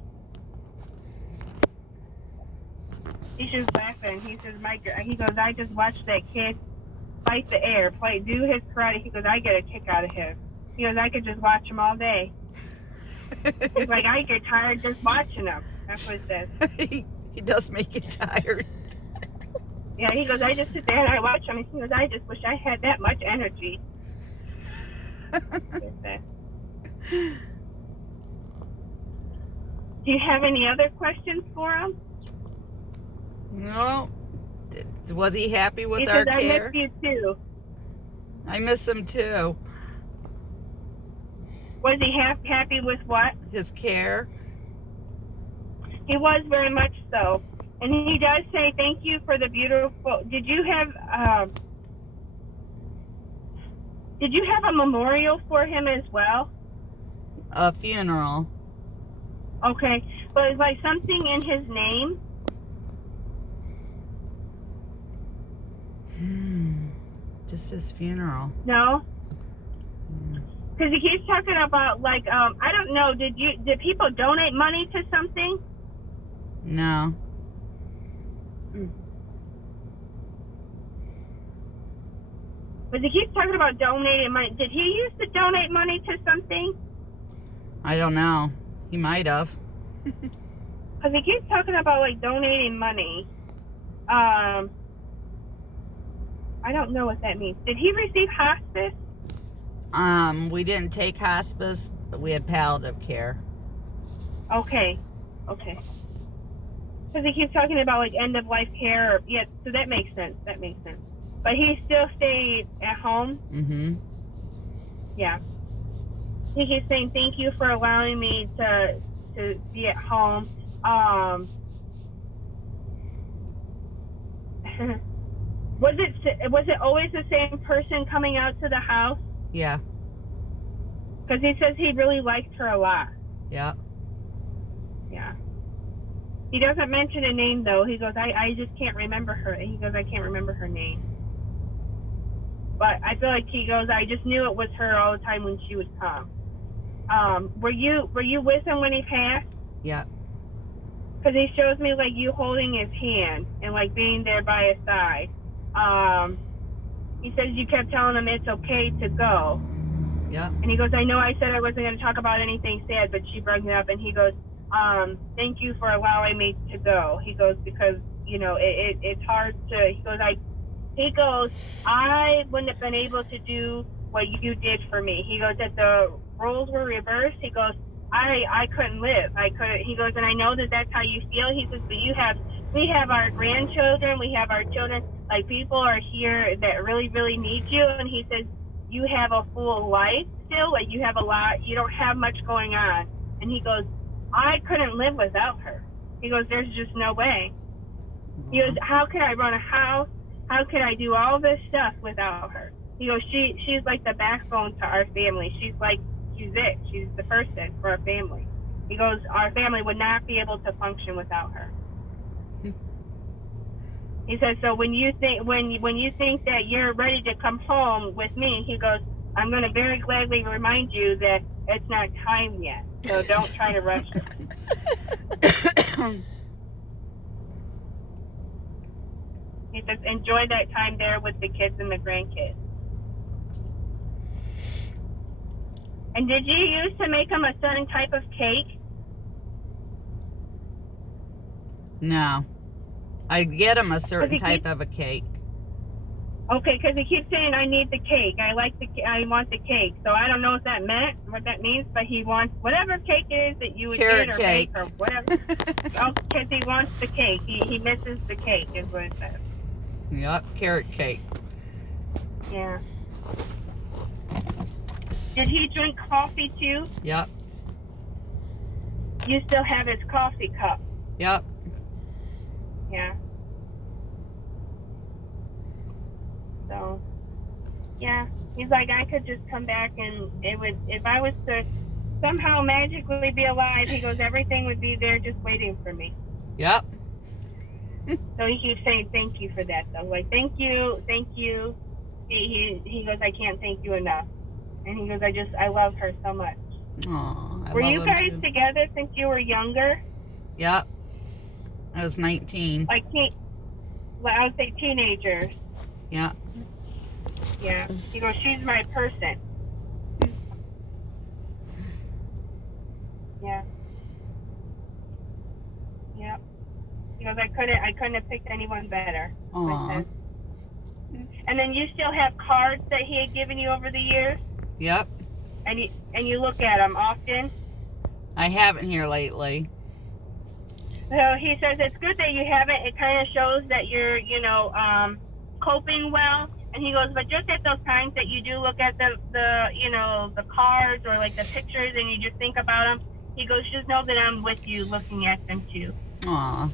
He's just laughing. He says, he goes, I just watched that kid fight the air, do his karate. He goes, I get a kick out of him. He goes, I could just watch him all day. He's like, I get tired just watching him. That's what he says. He does make you tired. Yeah, he goes, I just sit there and I watch him. He goes, I just wish I had that much energy. Do you have any other questions for him? No. Was he happy with He our says, care? I miss you too. I miss him too. Was he happy with what? His care. He was very much so. And he does say thank you for the beautiful. Did you have a memorial for him as well? A funeral. Okay. But it's like something in his name? Just his funeral. No? Because he keeps talking about like I don't know, did people donate money to something? No. But he keeps talking about donating money. Did he used to donate money to something? I don't know. He might have. Because he keeps talking about like donating money. I don't know what that means. Did he receive hospice? We didn't take hospice, but we had palliative care. Okay. Because he keeps talking about like end of life care. Yeah, so that makes sense. But he still stayed at home. Mm-hmm. Yeah. He keeps saying thank you for allowing me to be at home. Was it always the same person coming out to the house? Yeah. Because he says he really liked her a lot. Yeah. Yeah. He doesn't mention a name though. He goes, I just can't remember her. He goes, I can't remember her name. But I feel like he goes, I just knew it was her all the time when she would come. Were you with him when he passed? Yeah. Because he shows me like you holding his hand and like being there by his side. He says you kept telling him it's okay to go. Yeah. And he goes, I know I said I wasn't going to talk about anything sad, but she brings it up. And he goes, thank you for allowing me to go. He goes, because, you know, it's hard to, he goes, I wouldn't have been able to do what you did for me. He goes, if the roles were reversed, he goes, I couldn't live. He goes, and I know that that's how you feel. He says, but we have our grandchildren, we have our children, like people are here that really, really need you. And he says, you have a full life still, like you have a lot, you don't have much going on. And he goes, I couldn't live without her. He goes, there's just no way. He goes, how could I run a house? How could I do all this stuff without her? He goes, she's like the backbone to our family. She's it. She's the person for our family. He goes, our family would not be able to function without her. He says, so when you think that you're ready to come home with me, he goes, I'm going to very gladly remind you that it's not time yet. So don't try to rush it. He says, enjoy that time there with the kids and the grandkids. And did you used to make them a certain type of cake? No. I get him a certain type of a cake. Okay, because he keeps saying, I need the cake. I want the cake. So I don't know what that means, but he wants whatever cake it is that you would Carrot get or cake. make or whatever. Because he wants the cake. He misses the cake, is what it says. Yep, carrot cake. Yeah. Did he drink coffee too? Yep. You still have his coffee cup. Yep. Yeah. So, yeah. He's like, I could just come back and it would, if I was to somehow magically be alive, he goes, everything would be there just waiting for me. Yep. So he keeps saying thank you for that though. Like, thank you. He goes, I can't thank you enough. And he goes, I love her so much. Aw, Were you guys too. together since you were younger? Yep. I was 19. Like, I would say teenagers. Yeah. Yeah. He goes, she's my person. Yeah. Yep. He goes, I couldn't have picked anyone better. Aw. And then you still have cards that he had given you over the years? Yep. And you look at them often? I haven't here lately. So he says it's good that you haven't. It kind of shows that you're, coping well. And he goes, but just at those times that you do look at the cards or like the pictures and you just think about them, he goes, just know that I'm with you looking at them too. Aw.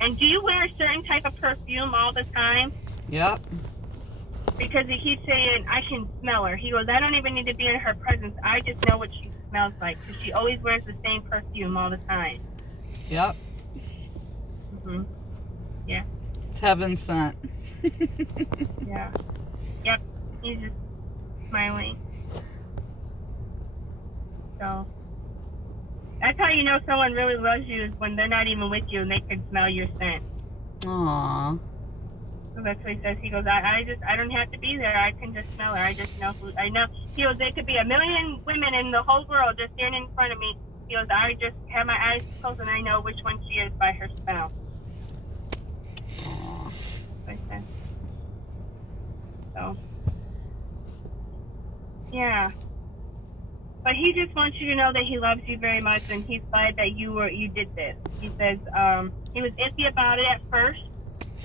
And do you wear a certain type of perfume all the time? Yep. Because he keeps saying, I can smell her. He goes, I don't even need to be in her presence. I just know what she smells like. Because she always wears the same perfume all the time. Yep. hmm Yeah. It's heaven sent. Yeah. Yep. He's just smiling. So that's how you know someone really loves you, is when they're not even with you and they can smell your scent. Aw. So that's what he says. He goes, I don't have to be there. I can just smell her. I just know I know. He goes, there could be a million women in the whole world just standing in front of me. He goes, I just have my eyes closed and I know which one she is by her smell. Aw. Like that. So, yeah. But he just wants you to know that he loves you very much, and he's glad that you did this. He says he was iffy about it at first.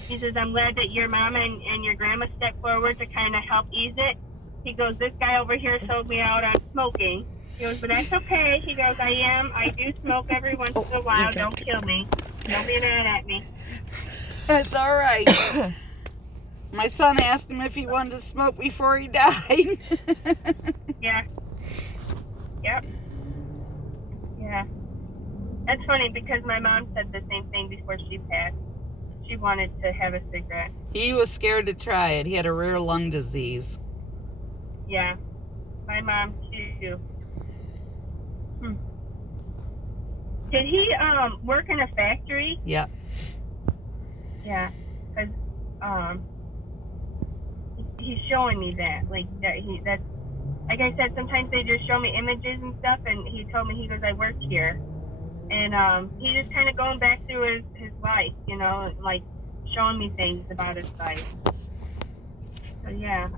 He says, I'm glad that your mom and your grandma stepped forward to kind of help ease it. He goes, this guy over here sold me out on smoking. He goes, but that's okay. He goes, I do smoke every once in a while. Don't kill me. Don't be mad at me. It's all right. My son asked him if he wanted to smoke before he died. Yeah. Yep. Yeah. That's funny because my mom said the same thing before she passed. She wanted to have a cigarette. He was scared to try it. He had a rare lung disease. Yeah. My mom too. Did he work in a factory? Yep. Yeah. Cause he's showing me that that's like I said, sometimes they just show me images and stuff, and he told me, he goes, I work here. And he just kind of going back through his life, you know, like showing me things about his life. So yeah.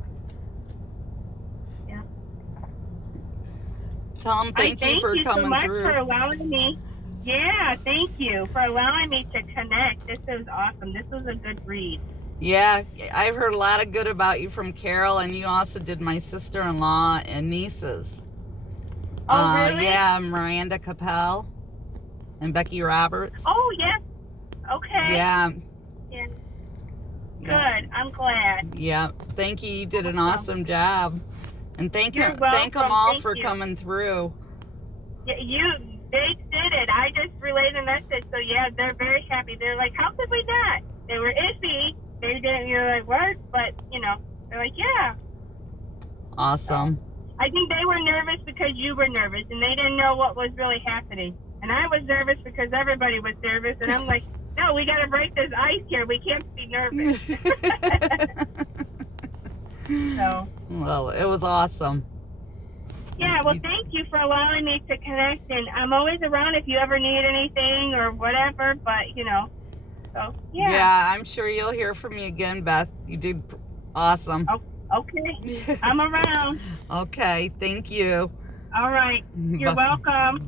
Tell him thank you for coming so much through. for allowing me. Yeah, thank you for allowing me to connect. This was awesome. This was a good read. Yeah, I've heard a lot of good about you from Carol, and you also did my sister-in-law and nieces. Oh, really? Yeah, Miranda Capel and Becky Roberts. Oh, yes. Okay. Yeah. Yeah. Yeah. Good. I'm glad. Yeah. Thank you. You did an awesome job. And thank You're them all welcome. for Thank you. coming through. Yeah, they did it. I just relayed the message. So yeah, they're very happy. They're like, how could we not? They were iffy. They didn't. You're like, what? But you know, they're like, yeah. Awesome. I think they were nervous because you were nervous, and they didn't know what was really happening. And I was nervous because everybody was nervous, and I'm like, no, we got to break this ice here. We can't be nervous. So. Well, it was awesome. Yeah, well, thank you for allowing me to connect, and I'm always around if you ever need anything or whatever, but, you know, so, yeah. Yeah, I'm sure you'll hear from me again, Beth. You did awesome. Okay, I'm around. Okay, thank you. All right, you're welcome.